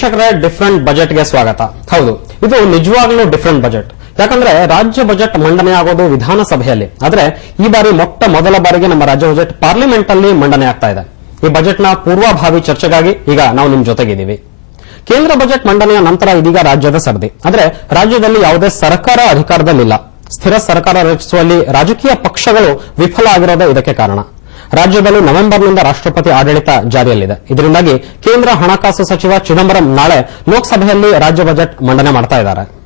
ವೀಕ್ಷಕರೇ ಡಿಫರೆಂಟ್ ಬಜೆಟ್ಗೆ ಸ್ವಾಗತ. ಹೌದು, ಇದು ನಿಜವಾಗ್ಲೂ ಡಿಫ್ರೆಂಟ್ ಬಜೆಟ್ ಯಾಕಂದ್ರೆ ರಾಜ್ಯ ಬಜೆಟ್ ಮಂಡನೆ ಆಗೋದು ವಿಧಾನಸಭೆಯಲ್ಲಿ. ಆದ್ರೆ ಈ ಬಾರಿ ಮೊಟ್ಟ ಮೊದಲ ಬಾರಿಗೆ ನಮ್ಮ ರಾಜ್ಯ ಬಜೆಟ್ ಪಾರ್ಲಿಮೆಂಟ್ ಅಲ್ಲಿ ಮಂಡನೆ ಆಗ್ತಾ ಇದೆ. ಈ ಬಜೆಟ್ನ ಪೂರ್ವಭಾವಿ ಚರ್ಚೆಗಾಗಿ ಈಗ ನಾವು ನಿಮ್ ಜೊತೆಗಿದ್ದೀವಿ. ಕೇಂದ್ರ ಬಜೆಟ್ ಮಂಡನೆಯ ನಂತರ ಇದೀಗ ರಾಜ್ಯದ ಸರದಿ. ಆದ್ರೆ ರಾಜ್ಯದಲ್ಲಿ ಯಾವುದೇ ಸರ್ಕಾರ ಅಧಿಕಾರದಲ್ಲಿಲ್ಲ. ಸ್ಥಿರ ಸರ್ಕಾರ ರಚಿಸುವಲ್ಲಿ ರಾಜಕೀಯ ಪಕ್ಷಗಳು ವಿಫಲ ಆಗಿರೋದೇ ಇದಕ್ಕೆ ಕಾರಣ. ರಾಜ್ಯದಲ್ಲಿ ನವೆಂಬರ್ನಿಂದ ರಾಷ್ಟ್ರಪತಿ ಆಡಳಿತ ಜಾರಿಯಲ್ಲಿದೆ. ಇದರಿಂದಾಗಿ ಕೇಂದ್ರ ಹಣಕಾಸು ಸಚಿವ ಚಿದಂಬರಂ ನಾಳೆ ಲೋಕಸಭೆಯಲ್ಲಿ ರಾಜ್ಯ ಬಜೆಟ್ ಮಂಡನೆ ಮಾಡ್ತಾ ಇದ್ದಾರೆ.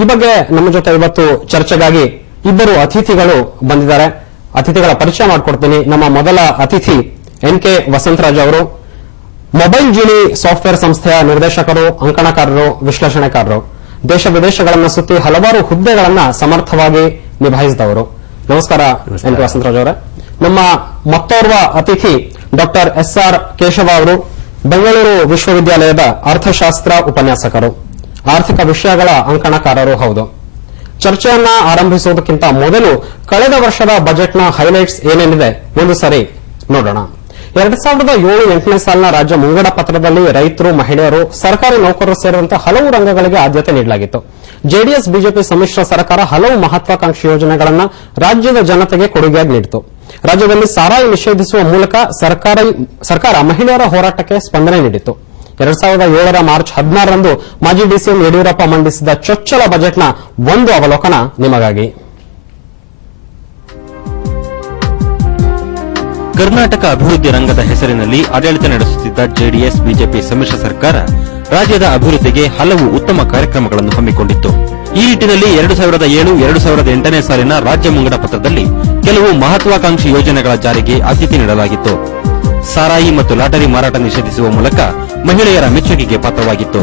ಈ ಬಗ್ಗೆ ನಮ್ಮ ಜೊತೆ ಇವತ್ತು ಚರ್ಚೆಗಾಗಿ ಇಬ್ಬರು ಅತಿಥಿಗಳು ಬಂದಿದ್ದಾರೆ. ಅತಿಥಿಗಳ ಪರಿಚಯ ಮಾಡಿಕೊಡ್ತೀನಿ. ನಮ್ಮ ಮೊದಲ ಅತಿಥಿ ಎನ್ ಕೆ ವಸಂತರಾಜ್ ಅವರು, ಮೊಬೈಲ್ ಜಿನಿ ಸಾಫ್ಟ್ವೇರ್ ಸಂಸ್ಥೆಯ ನಿರ್ದೇಶಕರು, ಅಂಕಣಕಾರರು, ವಿಶ್ಲೇಷಣೆಕಾರರು, ದೇಶ ವಿದೇಶಗಳನ್ನು ಸುತ್ತಿ ಹಲವಾರು ಹುದ್ದೆಗಳನ್ನ ಸಮರ್ಥವಾಗಿ ನಿಭಾಯಿಸಿದವರು. ನಮಸ್ಕಾರ, ಎನ್ ಕೆ ವಸಂತರಾಜ್ ಅವರೇ. ನಮ್ಮ ಮತ್ತೋರ್ವ ಅತಿಥಿ ಡಾಕ್ಟರ್ ಎಸ್ ಆರ್ ಕೇಶವ ಅವರು, ಬೆಂಗಳೂರು ವಿಶ್ವವಿದ್ಯಾಲಯದ ಅರ್ಥಶಾಸ್ತ್ರ ಉಪನ್ಯಾಸಕರು, ಆರ್ಥಿಕ ವಿಷಯಗಳ ಅಂಕಣಕಾರರು, ಹೌದು. ಚರ್ಚೆಯನ್ನ ಆರಂಭಿಸುವುದಕ್ಕಿಂತ ಮೊದಲು ಕಳೆದ ವರ್ಷದ ಬಜೆಟ್ನ ಹೈಲೈಟ್ಸ್ ಏನೇನಿದೆ, ಒಂದು ಸರಿ ನೋಡೋಣ. ಎರಡ್ ಸಾವಿರದ ಏಳು ಎಂಟನೇ ಸಾಲಿನ ರಾಜ್ಯ ಮುಂಗಡ ಪತ್ರದಲ್ಲಿ ರೈತರು, ಮಹಿಳೆಯರು, ಸರ್ಕಾರಿ ನೌಕರರು ಸೇರಿದಂತೆ ಹಲವು ರಂಗಗಳಿಗೆ ಆದ್ಯತೆ ನೀಡಲಾಗಿತ್ತು. ಜೆಡಿಎಸ್, ಬಿಜೆಪಿ ಸಮ್ಮಿಶ್ರ ಸರ್ಕಾರ ಹಲವು ಮಹತ್ವಾಕಾಂಕ್ಷಿ ಯೋಜನೆಗಳನ್ನು ರಾಜ್ಯದ ಜನತೆಗೆ ಕೊಡುಗೆಯಾಗಿ ನೀಡಿತು. ರಾಜ್ಯದಲ್ಲಿ ಸಾರಾಯಿ ನಿಷೇಧಿಸುವ ಮೂಲಕ ಸರ್ಕಾರ ಮಹಿಳೆಯರ ಹೋರಾಟಕ್ಕೆ ಸ್ಪಂದನೆ ನೀಡಿತು ಎರಡ್ ಸಾವಿರದ ಏಳರ ಮಾರ್ಚ್ ಹದಿನಾರರಂದು ಮಾಜಿ ಡಿಸಿಎಂ ಯಡಿಯೂರಪ್ಪ ಮಂಡಿಸಿದ ಚೊಚ್ಚಲ ಬಜೆಟ್ನ ಒಂದು ಅವಲೋಕನ ನಿಮಗಾಗಿ. ಕರ್ನಾಟಕ ಅಭಿವೃದ್ಧಿ ರಂಗದ ಹೆಸರಿನಲ್ಲಿ ಆಡಳಿತ ನಡೆಸುತ್ತಿದ್ದ ಜೆಡಿಎಸ್, ಬಿಜೆಪಿ ಸಮ್ಮಿಶ್ರ ಸರ್ಕಾರ ರಾಜ್ಯದ ಅಭಿವೃದ್ಧಿಗೆ ಹಲವು ಉತ್ತಮ ಕಾರ್ಯಕ್ರಮಗಳನ್ನು ಹಮ್ಮಿಕೊಂಡಿತ್ತು. ಈ ನಿಟ್ಟಿನಲ್ಲಿ ಎರಡು ಸಾವಿರದ ಏಳು, ಎರಡು ಸಾವಿರದ ಎಂಟನೇ ಸಾಲಿನ ರಾಜ್ಯ ಮುಂಗಡ ಪತ್ರದಲ್ಲಿ ಕೆಲವು ಮಹತ್ವಾಕಾಂಕ್ಷಿ ಯೋಜನೆಗಳ ಜಾರಿಗೆ ಆದ್ಯತೆ ನೀಡಲಾಗಿತ್ತು. ಸಾರಾಯಿ ಮತ್ತು ಲಾಟರಿ ಮಾರಾಟ ನಿಷೇಧಿಸುವ ಮೂಲಕ ಮಹಿಳೆಯರ ಮೆಚ್ಚುಗೆಗೆ ಪಾತ್ರವಾಗಿತ್ತು.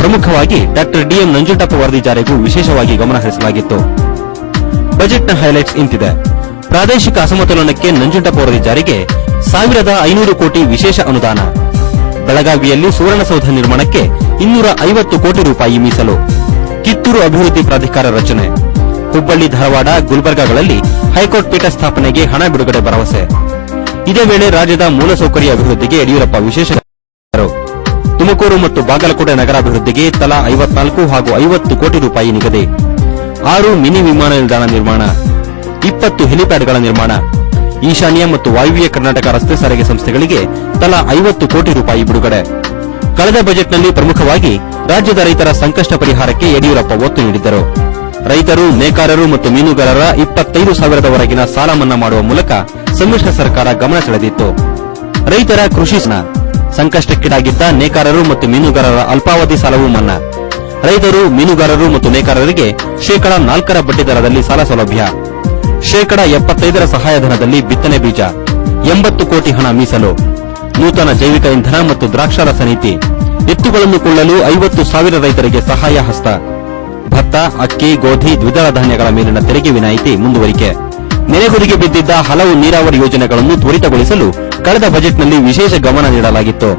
ಪ್ರಮುಖವಾಗಿ ಡಾಕ್ಟರ್ ಡಿಎಂ ನಂಜುಂಡಪ್ಪ ವರದಿ ಜಾರಿಗೂ ವಿಶೇಷವಾಗಿ ಗಮನ ಹರಿಸಲಾಗಿತ್ತು ಬಜೆಟ್ನ ಹೈಲೈಟ್ಸ್ ಇಂತಿದೆ. ಪ್ರಾದೇಶಿಕ ಅಸಮತೋಲನಕ್ಕೆ ನಂಜುಂಡಪ್ಪ ವರದಿ ಜಾರಿಗೆ ಸಾವಿರದ ಐನೂರು ಕೋಟಿ ವಿಶೇಷ ಅನುದಾನ. ಬೆಳಗಾವಿಯಲ್ಲಿ ಸುವರ್ಣಸೌಧ ನಿರ್ಮಾಣಕ್ಕೆ ಇನ್ನೂರ ಐವತ್ತು ಕೋಟಿ ರೂಪಾಯಿ ಮೀಸಲು. ಕಿತ್ತೂರು ಅಭಿವೃದ್ಧಿ ಪ್ರಾಧಿಕಾರ ರಚನೆ. ಹುಬ್ಬಳ್ಳಿ ಧಾರವಾಡ ಗುಲ್ಬರ್ಗಾಗಳಲ್ಲಿ ಹೈಕೋರ್ಟ್ ಪೀಠ ಸ್ಥಾಪನೆಗೆ ಹಣ ಬಿಡುಗಡೆ ಭರವಸೆ. ಇದೇ ವೇಳೆ ರಾಜ್ಯದ ಮೂಲಸೌಕರ್ಯ ಅಭಿವೃದ್ಧಿಗೆ ಯಡಿಯೂರಪ್ಪ ವಿಶೇಷ ತುಮಕೂರು ಮತ್ತು ಬಾಗಲಕೋಟೆ ನಗರಾಭಿವೃದ್ಧಿಗೆ ತಲಾ ಐವತ್ನಾಲ್ಕು ಹಾಗೂ ಐವತ್ತು ಕೋಟಿ ರೂಪಾಯಿ ನಿಗದಿ. ಆರು ಮಿನಿ ವಿಮಾನ ನಿಲ್ದಾಣ ನಿರ್ಮಾಣ. ಇಪ್ಪತ್ತು ಹೆಲಿಪ್ಯಾಡ್ಗಳ ನಿರ್ಮಾಣ. ಈಶಾನ್ಯ ಮತ್ತು ವಾಯುವ್ಯ ಕರ್ನಾಟಕ ರಸ್ತೆ ಸಾರಿಗೆ ಸಂಸ್ಥೆಗಳಿಗೆ ತಲಾ ಐವತ್ತು ಕೋಟಿ ರೂಪಾಯಿ ಬಿಡುಗಡೆ. ಕಳೆದ ಬಜೆಟ್ನಲ್ಲಿ ಪ್ರಮುಖವಾಗಿ ರಾಜ್ಯದ ರೈತರ ಸಂಕಷ್ಟ ಪರಿಹಾರಕ್ಕೆ ಯಡಿಯೂರಪ್ಪ ಒತ್ತು ನೀಡಿದ್ದರು. ರೈತರು, ನೇಕಾರರು ಮತ್ತು ಮೀನುಗಾರರ ಇಪ್ಪತ್ತೈದು ಸಾವಿರದವರೆಗಿನ ಸಾಲ ಮನ್ನಾ ಮಾಡುವ ಮೂಲಕ ಸಮ್ಮಿಶ್ರ ಸರ್ಕಾರ ಗಮನ ಸೆಳೆದಿತ್ತು. ರೈತರ ಕೃಷಿ ಸಂಕಷ್ಟಕ್ಕೀಡಾಗಿದ್ದ ನೇಕಾರರು ಮತ್ತು ಮೀನುಗಾರರ ಅಲ್ಪಾವಧಿ ಸಾಲವೂ ಮನ್ನಾ. ರೈತರು, ಮೀನುಗಾರರು ಮತ್ತು ನೇಕಾರರಿಗೆ ಶೇಕಡಾ ನಾಲ್ಕರ ಬಡ್ಡಿ ದರದಲ್ಲಿ ಸಾಲ ಸೌಲಭ್ಯ. ಶೇಕಡ ಎಪ್ಪತ್ತೈದರ ಸಹಾಯಧನದಲ್ಲಿ ಬಿತ್ತನೆ ಬೀಜ, ಎಂಬತ್ತು ಕೋಟಿ ಹಣ ಮೀಸಲು, ನೂತನ ಜೈವಿಕ ಇಂಧನ ಮತ್ತು ದ್ರಾಕ್ಷಾರಸ ನೀತಿ, ಎತ್ತುಗಳನ್ನು ಕೊಳ್ಳಲು ಐವತ್ತು ಸಾವಿರ ರೈತರಿಗೆ ಸಹಾಯ ಹಸ್ತ. ಭತ್ತ, ಅಕ್ಕಿ, ಗೋಧಿ, ದ್ವಿದಳ ಧಾನ್ಯಗಳ ಮೇಲಿನ ತೆರಿಗೆ ವಿನಾಯಿತಿ ಮುಂದುವರಿಕೆ. ನೆನೆಗುದಿಗೆ ಬಿದ್ದಿದ್ದ ಹಲವು ನೀರಾವರಿ ಯೋಜನೆಗಳನ್ನು ತ್ವರಿತಗೊಳಿಸಲು ಕಳೆದ ಬಜೆಟ್ನಲ್ಲಿ ವಿಶೇಷ ಗಮನ ನೀಡಲಾಗಿತ್ತು.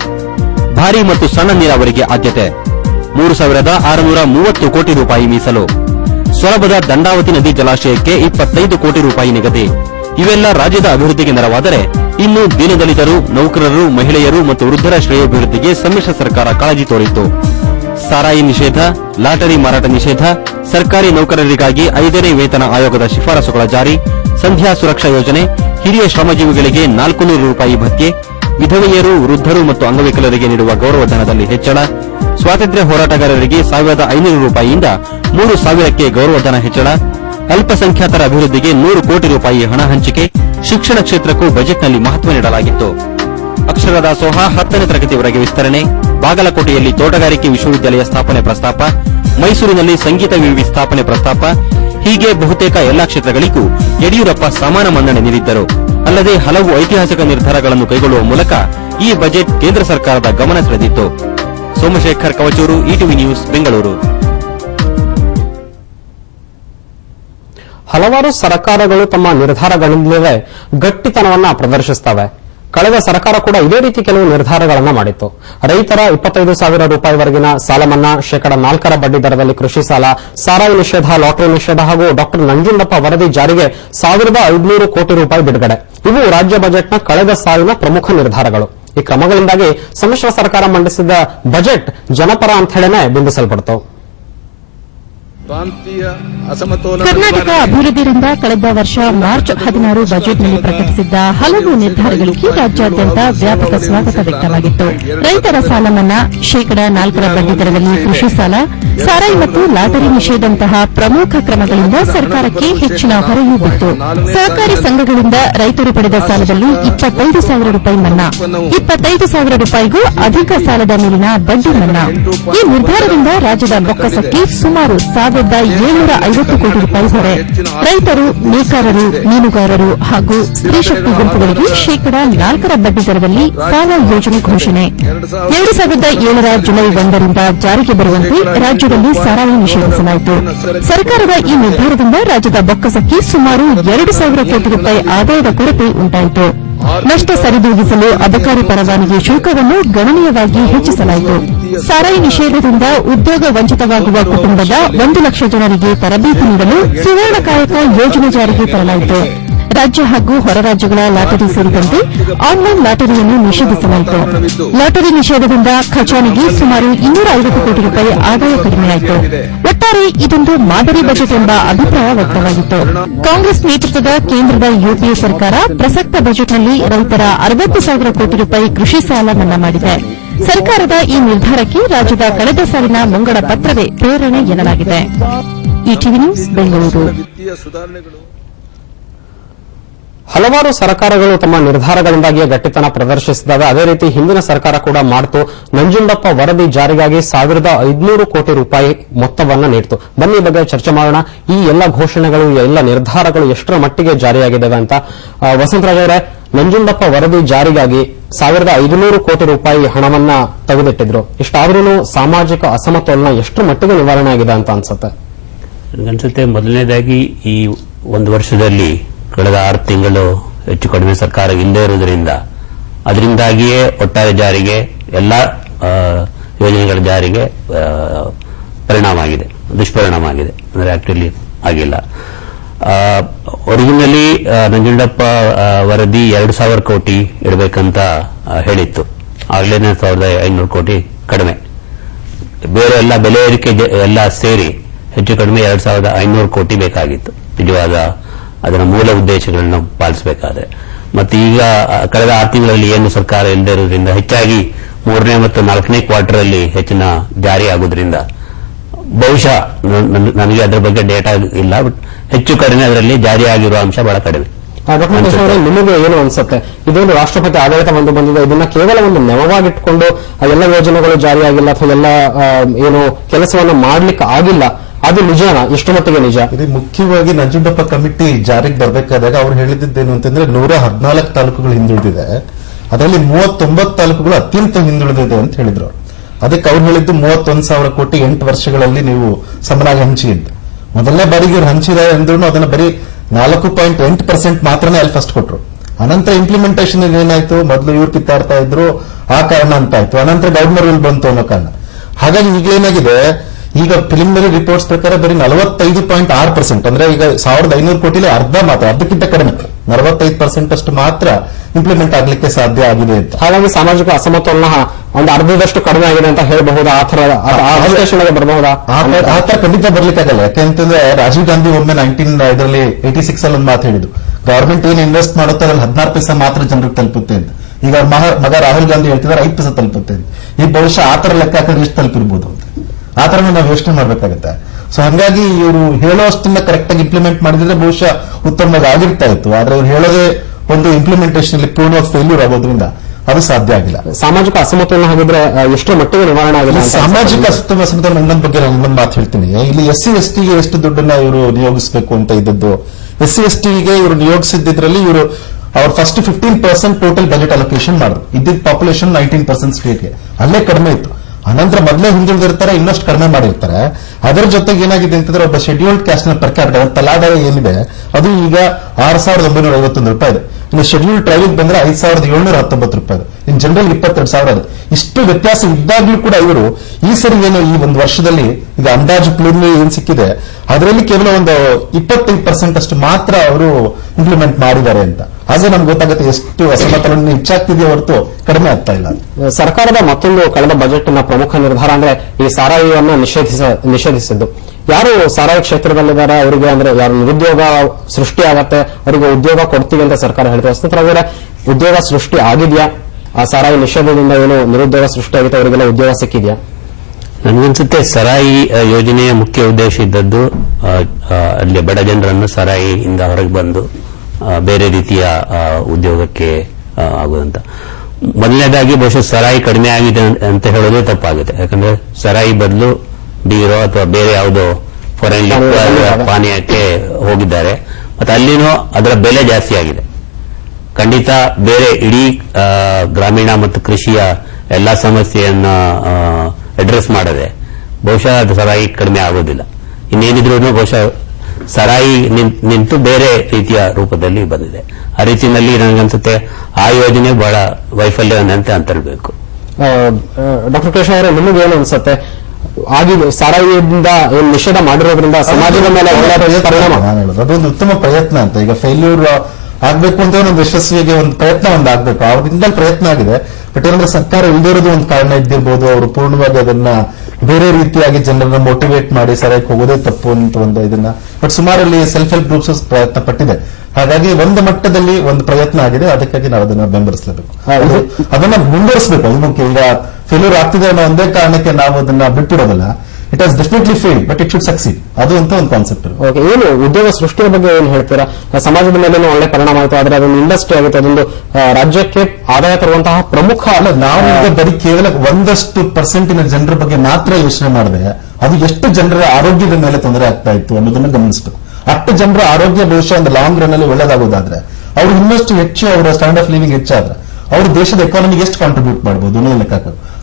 ಭಾರಿ ಮತ್ತು ಸಣ್ಣ ನೀರಾವರಿಗೆ ಆದ್ಯತೆ, ಮೂರು ಸಾವಿರದ ಆರುನೂರ ಮೂವತ್ತು ಕೋಟಿ ರೂಪಾಯಿ ಮೀಸಲು. ಸೊರಬದ ದಂಡಾವತಿ ನದಿ ಜಲಾಶಯಕ್ಕೆ ಇಪ್ಪತ್ತೈದು ಕೋಟಿ ರೂಪಾಯಿ ನಿಗದಿ. ಇವೆಲ್ಲ ರಾಜ್ಯದ ಅಭಿವೃದ್ಧಿಗೆ ನೆರವಾದರೆ ಇನ್ನು ದೀನದಲಿತರು, ನೌಕರರು, ಮಹಿಳೆಯರು ಮತ್ತು ವೃದ್ಧರ ಶ್ರೇಯೋಭಿವೃದ್ಧಿಗೆ ಸಮ್ಮಿಶ್ರ ಸರ್ಕಾರ ಕಾಳಜಿ ತೋರಿತು ಸಾರಾಯಿ ನಿಷೇಧ, ಲಾಟರಿ ಮಾರಾಟ ನಿಷೇಧ, ಸರ್ಕಾರಿ ನೌಕರರಿಗಾಗಿ ಐದನೇ ವೇತನ ಆಯೋಗದ ಶಿಫಾರಸುಗಳ ಜಾರಿ, ಸಂಧ್ಯಾ ಸುರಕ್ಷಾ ಯೋಜನೆ, ಹಿರಿಯ ಶ್ರಮಜೀವಿಗಳಿಗೆ ನಾಲ್ಕು ನೂರು ರೂಪಾಯಿ ಭತ್ಯೆ ವಿಧವೆಯರು, ವೃದ್ಧರು ಮತ್ತು ಅಂಗವಿಕಲರಿಗೆ ನೀಡುವ ಗೌರವಧನದಲ್ಲಿ ಹೆಚ್ಚಳ. ಸ್ವಾತಂತ್ರ್ಯ ಹೋರಾಟಗಾರರಿಗೆ ಸಾವಿರದ ಐನೂರು ರೂಪಾಯಿಯಿಂದ ಮೂರು ಸಾವಿರಕ್ಕೆ ಗೌರವಧನ ಹೆಚ್ಚಳ. ಅಲ್ಪಸಂಖ್ಯಾತರ ಅಭಿವೃದ್ಧಿಗೆ ನೂರು ಕೋಟಿ ರೂಪಾಯಿ ಹಣ ಹಂಚಿಕೆ. ಶಿಕ್ಷಣ ಕ್ಷೇತ್ರಕ್ಕೂ ಬಜೆಟ್ನಲ್ಲಿ ಮಹತ್ವ ನೀಡಲಾಗಿತ್ತು. ಅಕ್ಷರ ದಾಸೋಹ ಹತ್ತನೇ ತರಗತಿವರೆಗೆ ವಿಸ್ತರಣೆ. ಬಾಗಲಕೋಟೆಯಲ್ಲಿ ತೋಟಗಾರಿಕೆ ವಿಶ್ವವಿದ್ಯಾಲಯ ಸ್ಥಾಪನೆ ಪ್ರಸ್ತಾಪ. ಮೈಸೂರಿನಲ್ಲಿ ಸಂಗೀತ ವಿವಿ ಸ್ಥಾಪನೆ ಪ್ರಸ್ತಾಪ. ಹೀಗೆ ಬಹುತೇಕ ಎಲ್ಲಾ ಕ್ಷೇತ್ರಗಳಿಗೂ ಯಡಿಯೂರಪ್ಪ ಸಮಾನ ಮನ್ನಣೆ ನೀಡಿದ್ದರು. ಅಲ್ಲದೆ ಹಲವು ಐತಿಹಾಸಿಕ ನಿರ್ಧಾರಗಳನ್ನು ಕೈಗೊಳ್ಳುವ ಮೂಲಕ ಈ ಬಜೆಟ್ ಕೇಂದ್ರ ಸರ್ಕಾರದ ಗಮನ ಸೆಳೆದಿತ್ತು. Somashekar Kavachuru ETV news Bengaluru. ಹಲವಾರು ಸರ್ಕಾರಗಳು ತಮ್ಮ ನಿರ್ಧಾರಗಳಿಂದಲೇ ಗಟ್ಟಿತನವನ್ನ ಪ್ರದರ್ಶಿಸ್ತವೆ ಕಳೆದ ಸರ್ಕಾರ ಕೂಡ ಇದೇ ರೀತಿ ಕೆಲವು ನಿರ್ಧಾರಗಳನ್ನು ಮಾಡಿತ್ತು. ರೈತರ ಇಪ್ಪತ್ತೈದು ಸಾವಿರ ರೂಪಾಯಿವರೆಗಿನ ಸಾಲ ಮನ್ನಾ, ಶೇಕಡ ನಾಲ್ಕರ ಬಡ್ಡಿ ದರದಲ್ಲಿ ಕೃಷಿ ಸಾಲ, ಸಾರಾಯಿ ನಿಷೇಧ, ಲಾಟರಿ ನಿಷೇಧ ಹಾಗೂ ಡಾಕ್ಟರ್ ನಂಜುಂಡಪ್ಪ ವರದಿ ಜಾರಿಗೆ ಸಾವಿರದ ಐದುನೂರು ಕೋಟಿ ರೂಪಾಯಿ ಬಿಡುಗಡೆ. ಇವು ರಾಜ್ಯ ಬಜೆಟ್ನ ಕಳೆದ ಸಾಲಿನ ಪ್ರಮುಖ ನಿರ್ಧಾರಗಳು. ಈ ಕ್ರಮಗಳಿಂದಾಗಿ ಸಮ್ಮಿಶ್ರ ಸರ್ಕಾರ ಮಂಡಿಸಿದ ಬಜೆಟ್ ಜನಪರ ಅಂತ ಹೇಳೇನೆ ಬಿಂಬಿಸಲ್ಪಡ್ತು. ಕರ್ನಾಟಕ ಅಭಿವೃದ್ಧಿಯಿಂದ ಕಳೆದ ವರ್ಷ ಮಾರ್ಚ್ ಹದಿನಾರು ಬಜೆಟ್ನಲ್ಲಿ ಪ್ರಕಟಿಸಿದ್ದ ಹಲವು ನಿರ್ಧಾರಗಳಿಗೆ ರಾಜ್ಯಾದ್ಯಂತ ವ್ಯಾಪಕ ಸ್ವಾಗತ ವ್ಯಕ್ತವಾಗಿತ್ತು. ರೈತರ ಸಾಲ ಮನ್ನಾ ಶೇಕಡ ನಾಲ್ಕರ ಬಡ್ಡಿದರದಲ್ಲಿ ಕೃಷಿ ಸಾಲ ಸಾರಾಯಿ ಮತ್ತು ಲಾಟರಿ ನಿಷೇಧಂತಹ ಪ್ರಮುಖ ಕ್ರಮಗಳಿಂದ ಸರ್ಕಾರಕ್ಕೆ ಹೆಚ್ಚಿನ ಹೊರೆಯೂ ಬಿತ್ತು ಸಹಕಾರಿ ಸಂಘಗಳಿಂದ ರೈತರು ಪಡೆದ ಸಾಲದಲ್ಲಿ ಇಪ್ಪತ್ತೈದು ಸಾವಿರ ರೂಪಾಯಿ ಮನ್ನಾ. ಇಪ್ಪತ್ತೈದು ಸಾವಿರ ರೂಪಾಯಿಗೂ ಅಧಿಕ ಸಾಲದ ಮೇಲಿನ ಬಡ್ಡಿ ಮನ್ನಾ. ಈ ನಿರ್ಧಾರದಿಂದ ರಾಜ್ಯದ ಬೊಕ್ಕಸಕ್ಕೆ ಸುಮಾರು ಸಾವಿರದ ಏಳ್ನೂರ ಐವತ್ತು ಕೋಟಿ ರೂಪಾಯಿ ಹೊರೆ. ರೈತರು, ನೇಕಾರರು, ಮೀನುಗಾರರು ಹಾಗೂ ಸ್ತ್ರೀ ಶಕ್ತಿ ಗುಂಪುಗಳಿಗೆ ಶೇಕಡಾ ನಾಲ್ಕರ ಬಡ್ಡಿ ದರದಲ್ಲಿ ಸಾಲ ಯೋಜನೆ ಘೋಷಣೆ. ಎರಡು ಸಾವಿರದ ಏಳರ ಜುಲೈ ಒಂದರಿಂದ ಜಾರಿಗೆ ಬರುವಂತೆ ರಾಜ್ಯದಲ್ಲಿ ಸಾರಾಯಿ ನಿಷೇಧಿಸಲಾಯಿತು. ಸರ್ಕಾರದ ಈ ನಿರ್ಧಾರದಿಂದ ರಾಜ್ಯದ ಬೊಕ್ಕಸಕ್ಕೆ ಸುಮಾರು ಎರಡು ಸಾವಿರ ಕೋಟಿ ರೂಪಾಯಿ ಆದಾಯದ ಕೊರತೆ ಉಂಟಾಯಿತು. ನಷ್ಟ ಸರಿದೂಗಿಸಲು ಅಬಕಾರಿ ಪರವಾನಗಿ ಶುಲ್ಕವನ್ನು ಗಣನೀಯವಾಗಿ ಹೆಚ್ಚಿಸಲಾಯಿತು. ಸಾರಾಯಿ ನಿಷೇಧದಿಂದ ಉದ್ಯೋಗ ವಂಚಿತವಾಗುವ ಕುಟುಂಬದ ಒಂದು ಲಕ್ಷ ಜನರಿಗೆ ತರಬೇತಿ ನೀಡಲು ಸುವರ್ಣ ಕಾಯಕ ಯೋಜನೆ ಜಾರಿಗೆ ತರಲಾಯಿತು. ರಾಜ್ಯ ಹಾಗೂ ಹೊರ ರಾಜ್ಯಗಳ ಲಾಟರಿ ಸೇರಿದಂತೆ ಆನ್ಲೈನ್ ಲಾಟರಿಯನ್ನು ನಿಷೇಧಿಸಲಾಯಿತು. ಲಾಟರಿ ನಿಷೇಧದಿಂದ ಖಜಾನೆಗೆ ಸುಮಾರು ಇನ್ನೂರ ಐವತ್ತು ಕೋಟಿ ರೂಪಾಯಿ ಆದಾಯ ಕಡಿಮೆಯಾಯಿತು. ಒಟ್ಟಾರೆ ಇದೊಂದು ಮಾದರಿ ಬಜೆಟ್ ಎಂಬ ಅಭಿಪ್ರಾಯ ವ್ಯಕ್ತವಾಗಿತ್ತು. ಕಾಂಗ್ರೆಸ್ ನೇತೃತ್ವದ ಕೇಂದ್ರದ ಯುಪಿಎ ಸರ್ಕಾರ ಪ್ರಸಕ್ತ ಬಜೆಟ್ನಲ್ಲಿ ರೈತರ ಅರವತ್ತು ಸಾವಿರ ಕೋಟಿ ರೂಪಾಯಿ ಕೃಷಿ ಸಾಲ ಮನ್ನಾ ಮಾಡಿದೆ. ಸರ್ಕಾರದ ಈ ನಿರ್ಧಾರಕ್ಕೆ ರಾಜ್ಯದ ಕಳೆದ ಸಾಲಿನ ಮುಂಗಡ ಪತ್ರವೇ ಪ್ರೇರಣೆ ಎನ್ನಲಾಗಿದೆ. ನ್ಯೂಸ್ ಬೆಂಗಳೂರು. ಹಲವಾರು ಸರ್ಕಾರಗಳು ತಮ್ಮ ನಿರ್ಧಾರಗಳಿಂದಾಗಿಯೇ ಗಟ್ಟಿತನ ಪ್ರದರ್ಶಿಸಿದಾಗ ಅದೇ ರೀತಿ ಹಿಂದಿನ ಸರ್ಕಾರ ಕೂಡ ಮಾಡಿತು. ನಂಜುಂಡಪ್ಪ ವರದಿ ಜಾರಿಗಾಗಿ ಸಾವಿರದ ಐದುನೂರು ಕೋಟಿ ರೂಪಾಯಿ ಮೊತ್ತವನ್ನು ನೀಡಿತು. ಬನ್ನಿ ಬಗ್ಗೆ ಚರ್ಚೆ ಮಾಡೋಣ. ಈ ಎಲ್ಲ ಘೋಷಣೆಗಳು ಎಲ್ಲ ನಿರ್ಧಾರಗಳು ಎಷ್ಟರ ಮಟ್ಟಿಗೆ ಜಾರಿಯಾಗಿದ್ದಾವೆ ಅಂತ. ವಸಂತರಾಜ್ ಅವರೇ, ನಂಜುಂಡಪ್ಪ ವರದಿ ಜಾರಿಗಾಗಿ ಸಾವಿರದ ಐದುನೂರು ಕೋಟಿ ರೂಪಾಯಿ ಹಣವನ್ನ ತೆಗೆದಿಟ್ಟಿದ್ರು. ಇಷ್ಟಾದ್ರೂ ಸಾಮಾಜಿಕ ಅಸಮತೋಲನ ಎಷ್ಟು ಮಟ್ಟಿಗೆ ನಿವಾರಣೆ ಆಗಿದೆ ಅಂತ ಅನ್ಸುತ್ತೆ. ಮೊದಲನೇದಾಗಿ ಈ ಒಂದು ವರ್ಷದಲ್ಲಿ ಕಳೆದ ಆರು ತಿಂಗಳು ಹೆಚ್ಚು ಕಡಿಮೆ ಸರ್ಕಾರ ಇಲ್ಲದೇ ಇರುವುದರಿಂದ ಅದರಿಂದಾಗಿಯೇ ಒಟ್ಟಾರೆ ಜಾರಿಗೆ ಎಲ್ಲ ಯೋಜನೆಗಳ ಜಾರಿಗೆ ಪರಿಣಾಮ ಆಗಿದೆ ದುಷ್ಪರಿಣಾಮ ಆಗಿದೆ ಅಂದರೆ ಆಕ್ಚುಲಿ ಆಗಿಲ್ಲ ಒರಿಜಿನಲಿ ನಂಜುಂಡಪ್ಪ ವರದಿ ಎರಡು ಸಾವಿರ ಕೋಟಿ ಇಡಬೇಕಂತ ಹೇಳಿತ್ತು. ಆಗಲೇ ಸಾವಿರದ ಐನೂರು ಕೋಟಿ ಕಡಿಮೆ. ಬೇರೆ ಎಲ್ಲ ಬೆಲೆ ಏರಿಕೆ ಎಲ್ಲ ಸೇರಿ ಹೆಚ್ಚು ಕಡಿಮೆ ಎರಡು ಸಾವಿರದ ಐನೂರು ಕೋಟಿ ಬೇಕಾಗಿತ್ತು. ನಿಜವಾದ ಅದರ ಮೂಲ ಉದ್ದೇಶಗಳನ್ನು ಪಾಲಿಸಬೇಕಾದ್ರೆ ಮತ್ತು ಈಗ ಕಳೆದ ಆರು ತಿಂಗಳಲ್ಲಿ ಏನು ಸರ್ಕಾರ ಇಲ್ಲದೆ ಇರೋದ್ರಿಂದ ಹೆಚ್ಚಾಗಿ ಮೂರನೇ ಮತ್ತು ನಾಲ್ಕನೇ ಕ್ವಾರ್ಟರ್ ಅಲ್ಲಿ ಹೆಚ್ಚಿನ ಜಾರಿ ಆಗೋದ್ರಿಂದ ಬಹುಶಃ ನನ್- ನನ್- ನನಗೆ ಅದರ ಬಗ್ಗೆ ಡೇಟಾ ಇಲ್ಲ ಬಟ್ ಹೆಚ್ಚು ಕಡಿಮೆ ಅದರಲ್ಲಿ ಜಾರಿ ಆಗಿರುವ ಅಂಶ ಬಹಳ ಕಡಿಮೆ. ನಿಮಗೆ ಏನು ಅನ್ಸುತ್ತೆ? ಇದೊಂದು ರಾಷ್ಟ್ರಪತಿ ಆಡಳಿತ ಒಂದು ಬಂದಿದೆ ಇದನ್ನ ಕೇವಲ ಒಂದು ನೆವವಾಗಿಟ್ಕೊಂಡು ಎಲ್ಲ ಯೋಜನೆಗಳು ಜಾರಿಯಾಗಿಲ್ಲ ಅಥವಾ ಎಲ್ಲ ಏನು ಕೆಲಸವನ್ನು ಮಾಡ್ಲಿಕ್ಕೆ ಆಗಿಲ್ಲ ಅದು ನಿಜಾನ? ಎಷ್ಟು ಮಟ್ಟಿಗೆ ನಿಜ? ಇದು ಮುಖ್ಯವಾಗಿ ನಂಜುಂಡಪ್ಪ ಕಮಿಟಿ ಜಾರಿಗೆ ಬರಬೇಕಾದಾಗ ಅವ್ರು ಹೇಳಿದ್ದೇನು ಅಂತಂದ್ರೆ ನೂರ ಹದಿನಾಲ್ಕು ತಾಲೂಕುಗಳು ಹಿಂದುಳಿದಿದೆ. ಅದರಲ್ಲಿ ಮೂವತ್ತೊಂಬತ್ತು ತಾಲೂಕುಗಳು ಅತ್ಯಂತ ಹಿಂದುಳಿದಿದೆ ಅಂತ ಹೇಳಿದ್ರು. ಅದಕ್ಕೆ ಅವ್ರು ಹೇಳಿದ್ದು ಮೂವತ್ತೊಂದು ಸಾವಿರ ಕೋಟಿ ಎಂಟು ವರ್ಷಗಳಲ್ಲಿ ನೀವು ಸಮನಾಗಿ ಹಂಚಿ ಅಂತ. ಮೊದಲನೇ ಬಾರಿಗೆ ಇವ್ರು ಹಂಚಿದ ಅಂದ್ರೂ ಅದನ್ನ ಬರೀ ನಾಲ್ಕು ಪಾಯಿಂಟ್ ಎಂಟು ಪರ್ಸೆಂಟ್ ಮಾತ್ರನೇ ಅಲ್ಲಿ ಫಸ್ಟ್ ಕೊಟ್ರು. ಅನಂತರ ಇಂಪ್ಲಿಮೆಂಟೇಷನ್ ಏನಾಯ್ತು? ಮೊದಲು ಇವ್ರು ಕಿತ್ತಾಡ್ತಾ ಇದ್ರು, ಆ ಕಾರಣ ಅಂತ ಆಯ್ತು. ಅನಂತರ ಗೌರ್ನರ್ ಬಂತು ಅನ್ನೋ ಕಾರಣ. ಹಾಗಾಗಿ ಈಗ ಏನಾಗಿದೆ ಈಗ ಪ್ರಿಲಿಮಿನರಿ ರಿಪೋರ್ಟ್ಸ್ ಪ್ರಕಾರ ಬರೀ ನಲವತ್ತೈದು ಪಾಯಿಂಟ್ ಆರು ಪರ್ಸೆಂಟ್ ಅಂದ್ರೆ ಈಗ ಸಾವಿರದ ಐನೂರು ಕೋಟಿಲಿ ಅರ್ಧ ಮಾತ್ರ ಅರ್ಧಕ್ಕಿಂತ ಕಡಿಮೆ. ನಲವತ್ತೈದು ಪರ್ಸೆಂಟ್ ಅಷ್ಟು ಮಾತ್ರ ಇಂಪ್ಲಿಮೆಂಟ್ ಆಗಲಿಕ್ಕೆ ಸಾಧ್ಯ ಆಗಿದೆ ಅಂತ. ಹಾಗಾಗಿ ಸಾಮಾಜಿಕ ಅಸಮತೋಲನ ಒಂದು ಅರ್ಧದಷ್ಟು ಕಡಿಮೆ ಆಗಿದೆ ಅಂತ ಹೇಳಬಹುದು? ಆ ತರ ಬರಬಹುದಾ? ಆ ತರ- ಖಂಡಿತ ಬರ್ಲಿಕ್ಕಾಗಲ್ಲ ಯಾಕೆಂತಂದ್ರೆ ರಾಜೀವ್ ಗಾಂಧಿ ಒಮ್ಮೆ ನೈನ್ಟೀನ್ ಇದರಲ್ಲಿ ಏಟಿ ಸಿಕ್ಸ್ ಅಲ್ಲಿ ಒಂದು ಮಾತು ಹೇಳಿದ್ರು ಗವರ್ಮೆಂಟ್ ಏನು ಇನ್ವೆಸ್ಟ್ ಮಾಡುತ್ತೆ ಅದ್ರಲ್ಲಿ ಹದಿನಾರು ಪೈಸೆ ಮಾತ್ರ ಜನರಿಗೆ ತಲುಪುತ್ತೆ ಅಂತ. ಈಗ ಅವ್ರ ಮಗ ರಾಹುಲ್ ಗಾಂಧಿ ಹೇಳ್ತಿದ್ದಾರೆ ಐದು ಪೈಸೆ ತಲುಪುತ್ತೆ ಅಂತ. ಈ ಬಹುಶಃ ಆ ತರ ಲೆಕ್ಕ ಹಾಕಿದ್ರೆ ಎಷ್ಟು ತಲುಪಿರ್ಬೋದು ಅಂತ. ಆ ತರ ನಾವು ಯೋಚನೆ ಮಾಡ್ಬೇಕಾಗತ್ತೆ. ಸೊ ಹಂಗಾಗಿ ಇವರು ಹೇಳೋಷ್ಟನ್ನ ಕರೆಕ್ಟ್ ಆಗಿ ಇಂಪ್ಲಿಮೆಂಟ್ ಮಾಡಿದ್ರೆ ಬಹುಶಃ ಉತ್ತಮವಾಗಿ ಆಗಿರ್ತಾ ಇತ್ತು. ಆದ್ರೆ ಇವ್ರು ಹೇಳೋದೇ ಒಂದು ಇಂಪ್ಲಿಮೆಂಟೇಷನ್ ಅಲ್ಲಿ ಪೂರ್ಣವಾಗಿ ಫೇಲ್ಯೂರ್ ಆಗೋದ್ರಿಂದ ಅದು ಸಾಧ್ಯ ಆಗಿಲ್ಲ. ಸಾಮಾಜಿಕ ಅಸಮತೋಲನ ಹಾಗಿದ್ರೆ ಎಷ್ಟೋ ಮಟ್ಟಿಗೆ ನಿವಾರಣೆ ಆಗಿದೆ ಸಾಮಾಜಿಕ? ಅಸಮತೋಲನ ಇನ್ನೊಂದ್ ಬಗ್ಗೆ ನಾನು ಇನ್ನೊಂದು ಮಾತು ಹೇಳ್ತೀನಿ. ಇಲ್ಲಿ ಎಸ್ ಸಿ ಎಸ್ ಟಿಗೆ ಎಷ್ಟು ದುಡ್ಡನ್ನ ಇವರು ನಿಯೋಗಿಸಬೇಕು ಅಂತ ಇದ್ದದ್ದು. ಎಸ್ ಸಿ ಎಸ್ ಟಿಗೆ ಇವರು ನಿಯೋಗಿಸಿದ್ರಲ್ಲಿ ಇವರು ಅವ್ರ first fifteen percent total budget allocation ಮಾಡಿದ್ರು ಇದ್ದಿದ್ದ ಪಾಪ್ಯುಲೇಷನ್ ನೈನ್ಟೀನ್ ಪರ್ಸೆಂಟ್ ಸ್ಟೇಟ್ಗೆ ಅಲ್ಲೇ ಕಡಿಮೆ ಇತ್ತು. ಅನಂತರ ಮೊದಲೇ ಹಿಂದುಳಿದಿರ್ತಾರೆ ಇನ್ನಷ್ಟು ಕಡಿಮೆ ಮಾಡಿರ್ತಾರೆ. ಅದರ ಜೊತೆಗೆ ಏನಾಗಿದೆ ಅಂತಂದ್ರೆ ಒಬ್ಬ ಶೆಡ್ಯೂಲ್ಡ್ ಕ್ಯಾಸ್ಟ್ನ ಪ್ರಕಾರ ತಲಾದಾಯ ಏನಿದೆ, ಅದು ಈಗ ಆರು ಸಾವಿರದ ಒಂಬೈನೂರ ಐವತ್ತೊಂದು ರೂಪಾಯಿ ಇದೆ. ಇನ್ನು ಶೆಡ್ಯೂಲ್ ಟ್ರೈಬಲ್ ಬಂದ್ರೆ ಐದ್ ಸಾವಿರದ ಏಳ್ನೂರ ಹತ್ತೊಂಬತ್ತು ರೂಪಾಯಿ ಇನ್ ಜನರಲ್ ಇಪ್ಪತ್ತೆರಡು ಸಾವಿರ ಅದು ಇಷ್ಟು ವ್ಯತ್ಯಾಸ ಇದ್ದಾಗ್ಲೂ ಕೂಡ ಇವರು ಈ ಸರಿ ಏನು ಈ ಒಂದು ವರ್ಷದಲ್ಲಿ ಈಗ ಅಂದಾಜು ಪ್ಲೂರ್ಲಿ ಏನ್ ಸಿಕ್ಕಿದೆ ಅದರಲ್ಲಿ ಕೇವಲ ಒಂದು ಇಪ್ಪತ್ತೈದು ಪರ್ಸೆಂಟ್ ಅಷ್ಟು ಮಾತ್ರ ಅವರು ಇಂಪ್ಲಿಮೆಂಟ್ ಮಾಡಿದ್ದಾರೆ ಅಂತ. ಹಾಗೆ ನಮ್ಗೆ ಗೊತ್ತಾಗುತ್ತೆ ಎಷ್ಟು ಅಸಮತೋಲನ ಹೆಚ್ಚಾಗ್ತಿದೆಯೋ ಹೊರತು ಕಡಿಮೆ ಆಗ್ತಾ ಇಲ್ಲ. ಸರ್ಕಾರದ ಮತ್ತೊಂದು ಕಳೆದ ಬಜೆಟ್ನ ಪ್ರಮುಖ ನಿರ್ಧಾರ ಅಂದ್ರೆ ಈ ಸಾರಾಯಿಯನ್ನು ನಿಷೇಧಿಸ, ನಿಷೇಧಿಸಿದ್ದು. ಯಾರು ಸಾರಾಯಿ ಕ್ಷೇತ್ರದಲ್ಲಿದ್ದಾರೆ? ಅವರಿಗೆ ಅಂದ್ರೆ ಯಾರು ನಿರುದ್ಯೋಗ ಸೃಷ್ಟಿ ಆಗತ್ತೆ? ಅವರಿಗೆ ಉದ್ಯೋಗ ಕೊಡ್ತೀವಿ ಅಂತ ಸರ್ಕಾರ ಹೇಳಿದೆ ಸ್ವತಂತ್ರ ಅವರ ಉದ್ಯೋಗ ಸೃಷ್ಟಿ ಆಗಿದೆಯಾ? ಆ ಸಾರಾಯಿ ನಿಷೇಧದಿಂದ ಏನು ನಿರುದ್ಯೋಗ ಸೃಷ್ಟಿ ಆಗುತ್ತೆ, ಅವರಿಗೆಲ್ಲ ಉದ್ಯೋಗ ಸಿಕ್ಕಿದ್ಯಾ? ನನಗನ್ಸುತ್ತೆ ಸರಾಯಿ ಯೋಜನೆಯ ಮುಖ್ಯ ಉದ್ದೇಶ ಇದ್ದದ್ದು ಅಲ್ಲಿ ಬಡ ಜನರನ್ನು ಸರಾಯಿಯಿಂದ ಹೊರಗೆ ಬಂದು ಬೇರೆ ರೀತಿಯ ಉದ್ಯೋಗಕ್ಕೆ ಆಗುವಂತ. ಮೊದಲನೇದಾಗಿ ಬಹುಶಃ ಸರಾಯಿ ಕಡಿಮೆ ಆಗಿದೆ ಅಂತ- ಹೇಳೋದು ತಪ್ಪಾಗುತ್ತೆ. ಯಾಕಂದ್ರೆ ಸರಾಯಿ ಬದಲು ಬೀರೋ ಅಥವಾ ಬೇರೆ ಯಾವುದೋ ಫಾರಿನ್ ಪಾನೀಯಕ್ಕೆ ಹೋಗಿದ್ದಾರೆ. ಮತ್ತೆ ಅಲ್ಲಿನೂ ಅದರ ಬೆಲೆ ಜಾಸ್ತಿ ಆಗಿದೆ. ಖಂಡಿತ ಬೇರೆ ಇಡೀ ಗ್ರಾಮೀಣ ಮತ್ತು ಕೃಷಿಯ ಎಲ್ಲಾ ಸಮಸ್ಯೆಯನ್ನ ಅಡ್ರೆಸ್ ಮಾಡದೆ ಬಹುಶಃ ಅದು ಸರಾಯಿ ಕಡಿಮೆ ಆಗೋದಿಲ್ಲ. ಇನ್ನೇನಿದ್ರು ಬಹುಶಃ ಸರಾಯಿ ನಿಂತು ಬೇರೆ ರೀತಿಯ ರೂಪದಲ್ಲಿ ಬಂದಿದೆ. ಆ ರೀತಿಯಲ್ಲಿ ನನಗನ್ಸುತ್ತೆ ಆ ಯೋಜನೆ ಬಹಳ ವೈಫಲ್ಯ ಅಂತ ಅಂತ ಹೇಳ್ಬೇಕು ಡಾಕ್ಟರ್ ಕೃಷ್ಣ ಅವರೇ ನಿಮಗೇನು ಏನು ಅನ್ಸುತ್ತೆ? ಆಗಿದೆ ಸಾರಾಯಿಯಿಂದ ನಿಷೇಧ ಮಾಡಿರೋದ್ರಿಂದ ಸಮಾಜದ ಮೇಲೆ ಒಳ್ಳೆಯ ಪರಿಣಾಮ. ಅದೊಂದು ಉತ್ತಮ ಪ್ರಯತ್ನ ಅಂತ. ಈಗ ಫೇಲ್ಯೂರ್ ಆಗ್ಬೇಕು ಅಂತ ಒಂದು ಯಶಸ್ವಿಗೆ ಒಂದು ಪ್ರಯತ್ನ ಒಂದು ಆಗ್ಬೇಕು. ಅವರಿಂದ ಪ್ರಯತ್ನ ಆಗಿದೆ. ಬಟ್ ಏನಂದ್ರೆ ಸರ್ಕಾರ ಇಲ್ದಿರೋದು ಒಂದು ಕಾರಣ ಇದ್ದಿರ್ಬೋದು. ಅವರು ಪೂರ್ಣವಾಗಿ ಅದನ್ನ ಬೇರೆ ರೀತಿಯಾಗಿ ಜನರನ್ನ ಮೋಟಿವೇಟ್ ಮಾಡಿ ಸರಿಯಾಗಿ ಹೋಗೋದೇ ತಪ್ಪು ಅಂತ ಒಂದು ಇದನ್ನ. ಬಟ್ ಸುಮಾರಲ್ಲಿ ಸೆಲ್ಫ್ ಹೆಲ್ಪ್ ಗ್ರೂಪ್ಸ್ ಪ್ರಯತ್ನ ಪಟ್ಟಿದೆ ಹಾಗಾಗಿ ಒಂದು ಮಟ್ಟದಲ್ಲಿ ಒಂದು ಪ್ರಯತ್ನ ಆಗಿದೆ. ಅದಕ್ಕಾಗಿ ನಾವು ಅದನ್ನ ಬೆಂಬಲಿಸಲೇಬೇಕು. ಅದನ್ನ ಮುಂದುವರಿಸಬೇಕು. ಅದು ಮುಖ್ಯ ಈಗ ಫೇಲ್ಯೂರ್ ಆಗ್ತಿದೆ ಅನ್ನೋ ಒಂದೇ ಕಾರಣಕ್ಕೆ ನಾವು ಅದನ್ನ ಬಿಟ್ಟಿರೋದಲ್ಲ. It has definitely fail but it should succeed ಅದು ಅಂತ ಒಂದು ಕಾನ್ಸೆಪ್ಟ್ ಓಕೆ ಏನು ಉದ್ಯೋಗ ಸೃಷ್ಟಿಯ ಬಗ್ಗೆ ಏನು ಹೇಳ್ತೀರಾ? ಸಮಾಜದ ಮೇಲೆ ಒಳ್ಳೆ ಪರಿಣಾಮ ಆಯಿತು ಆದ್ರೆ ಅದೊಂದು ಇಂಡಸ್ಟ್ರಿ ಆಗುತ್ತೆ ಅದೊಂದು ರಾಜ್ಯಕ್ಕೆ ಆದಾಯ ತರುವಂತಹ ಪ್ರಮುಖ ಅಲ್ಲ. ನಾವು ಈಗ ಬರೀ ಕೇವಲ ಒಂದಷ್ಟು ಪರ್ಸೆಂಟಿನ ಜನರ ಬಗ್ಗೆ ಮಾತ್ರ ಯೋಚನೆ ಮಾಡಿದೆ ಅದು ಎಷ್ಟು ಜನರ ಆರೋಗ್ಯದ ಮೇಲೆ ತೊಂದರೆ ಆಗ್ತಾ ಇತ್ತು ಅನ್ನೋದನ್ನ ಗಮನಿಸ್ತು ಅಷ್ಟು ಜನರ ಆರೋಗ್ಯ ಭವಿಷ್ಯ ಒಂದು ಲಾಂಗ್ ರನ್ ಅಲ್ಲಿ ಒಳ್ಳೇದಾಗೋದಾದ್ರೆ ಅವ್ರು ಇನ್ನಷ್ಟು ಹೆಚ್ಚು ಅವರ ಸ್ಟ್ಯಾಂಡರ್ಡ್ ಆಫ್ ಲಿವಿಂಗ್ ಹೆಚ್ಚಾದ್ರೆ ಅವರು ದೇಶದ ಎಕಾನಮಿಗೆ ಎಷ್ಟು ಕಾಂಟ್ರಿಬ್ಯೂಟ್ ಮಾಡಬಹುದು ಅನ್ನೋದು ಲೆಕ್ಕ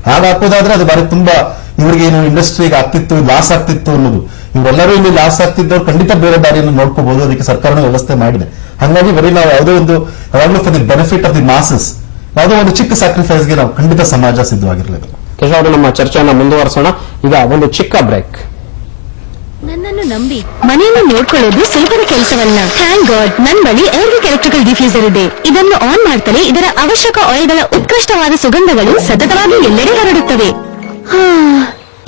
ಹಾಗೆ ಹಾಕೋದಾದ್ರೆ ಅದು ಬಾರಿ ತುಂಬಾ ಇವರಿಗೆ ಏನು ಇಂಡಸ್ಟ್ರಿಗೆ ಆಗ್ತಿತ್ತು ಲಾಸ್ ಆಗ್ತಿತ್ತು ಅನ್ನೋದು. ಇವರೆಲ್ಲರೂ ಇಲ್ಲಿ ಲಾಸ್ ಆಗ್ತಿದ್ದವ್ರು ಖಂಡಿತ ಬೇರೆ ದಾರಿಯನ್ನು ನೋಡ್ಕೋಬಹುದು ಅದಕ್ಕೆ ಸರ್ಕಾರನ ವ್ಯವಸ್ಥೆ ಮಾಡಿದೆ. ಹಾಗಾಗಿ ಬರೀ ನಾವು ಯಾವುದೇ ಒಂದು ಯಾವಾಗಲೂ for the benefit of the masses ಯಾವುದೋ ಒಂದು ಚಿಕ್ಕ ಸ್ಯಾಕ್ರಿಫೈಸ್ಗೆ ನಾವು ಖಂಡಿತ ಸಮಾಜ ಸಿದ್ಧವಾಗಿರಲಿಲ್ಲ ಅವರು, ನಮ್ಮ ಚರ್ಚೆಯನ್ನು ಮುಂದುವರಿಸೋಣ. ಈಗ ಒಂದು ಚಿಕ್ಕ ಬ್ರೇಕ್ ನನ್ನನ್ನು ನಂಬಿ. ಮನೆಯನ್ನು ನೋಡ್ಕೊಳ್ಳೋದು ಸುಲಭದ ಕೆಲಸವಲ್ಲ. ಥ್ಯಾಂಕ್ ಗಾಡ್ ನನ್ ಬಳಿ ಎರಡು ಎಲೆಕ್ಟ್ರಿಕಲ್ ಡಿಫ್ಯೂಸರ್ ಇದೆ. ಇದನ್ನು ಆನ್ ಮಾಡ್ತಾರೆ ಇದರ ಅವಶ್ಯಕ ಆಯಿಲ್ಗಳ ಉತ್ಕೃಷ್ಟವಾದ ಸುಗಂಧಗಳು ಸತತವಾಗಿ ಎಲ್ಲೆಡೆ ಹರಡುತ್ತವೆ.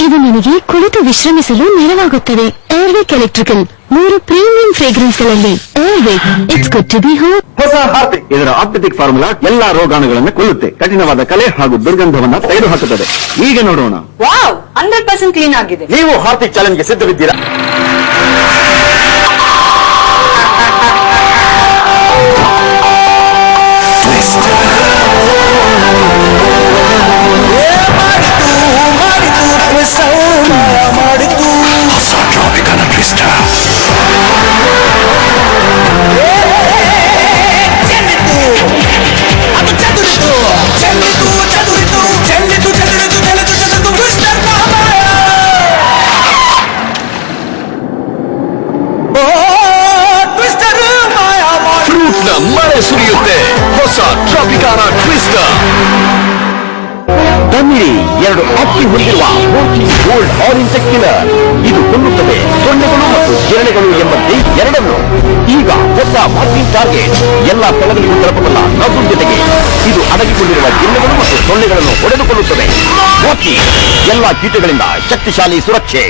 ಇದು ನನಗೆ ಕುಳಿತು ವಿಶ್ರಮಿಸಲು ನೆರವಾಗುತ್ತದೆ. ಏರ್ವಿಕ್ ಎಲೆಕ್ಟ್ರಿಕಲ್ ಮೂರು ಪ್ರೀಮಿಯಂ ಫ್ರೇಗ್ರೆನ್ಸ್ಗಳಲ್ಲಿ ಗಳಲ್ಲಿ it's good to be home ಹೊಸ ಹಾರ್ಪಿಕ್ ಇದರ ಆಪ್ಟಿಕ್ ಫಾರ್ಮುಲಾ ಎಲ್ಲಾ ರೋಗಾಣುಗಳನ್ನು ಕೊಲ್ಲುತ್ತೆ. ಕಠಿಣವಾದ ಕಲೆ ಹಾಗೂ ದುರ್ಗಂಧವನ್ನ ತೆಗೆದುಹಾಕುತ್ತದೆ. ಈಗ ನೋಡೋಣ. ವಾವ್ ಹಂಡ್ರೆಡ್ ಪರ್ಸೆಂಟ್ ಕ್ಲೀನ್ ಆಗಿದೆ. ನೀವು ಹಾರ್ಪಿಕ್ ಚಾಲೆಂಜ್ಗೆ ಸಿದ್ಧವಿದ್ದೀರಾ? ಸೊಳ್ಳೆಗಳನ್ನು ಹೊಡೆದುಕೊಳ್ಳುತ್ತದೆ ಎಲ್ಲ ಕೀಟಗಳಿಂದ ಶಕ್ತಿಶಾಲಿ ಸುರಕ್ಷೆ.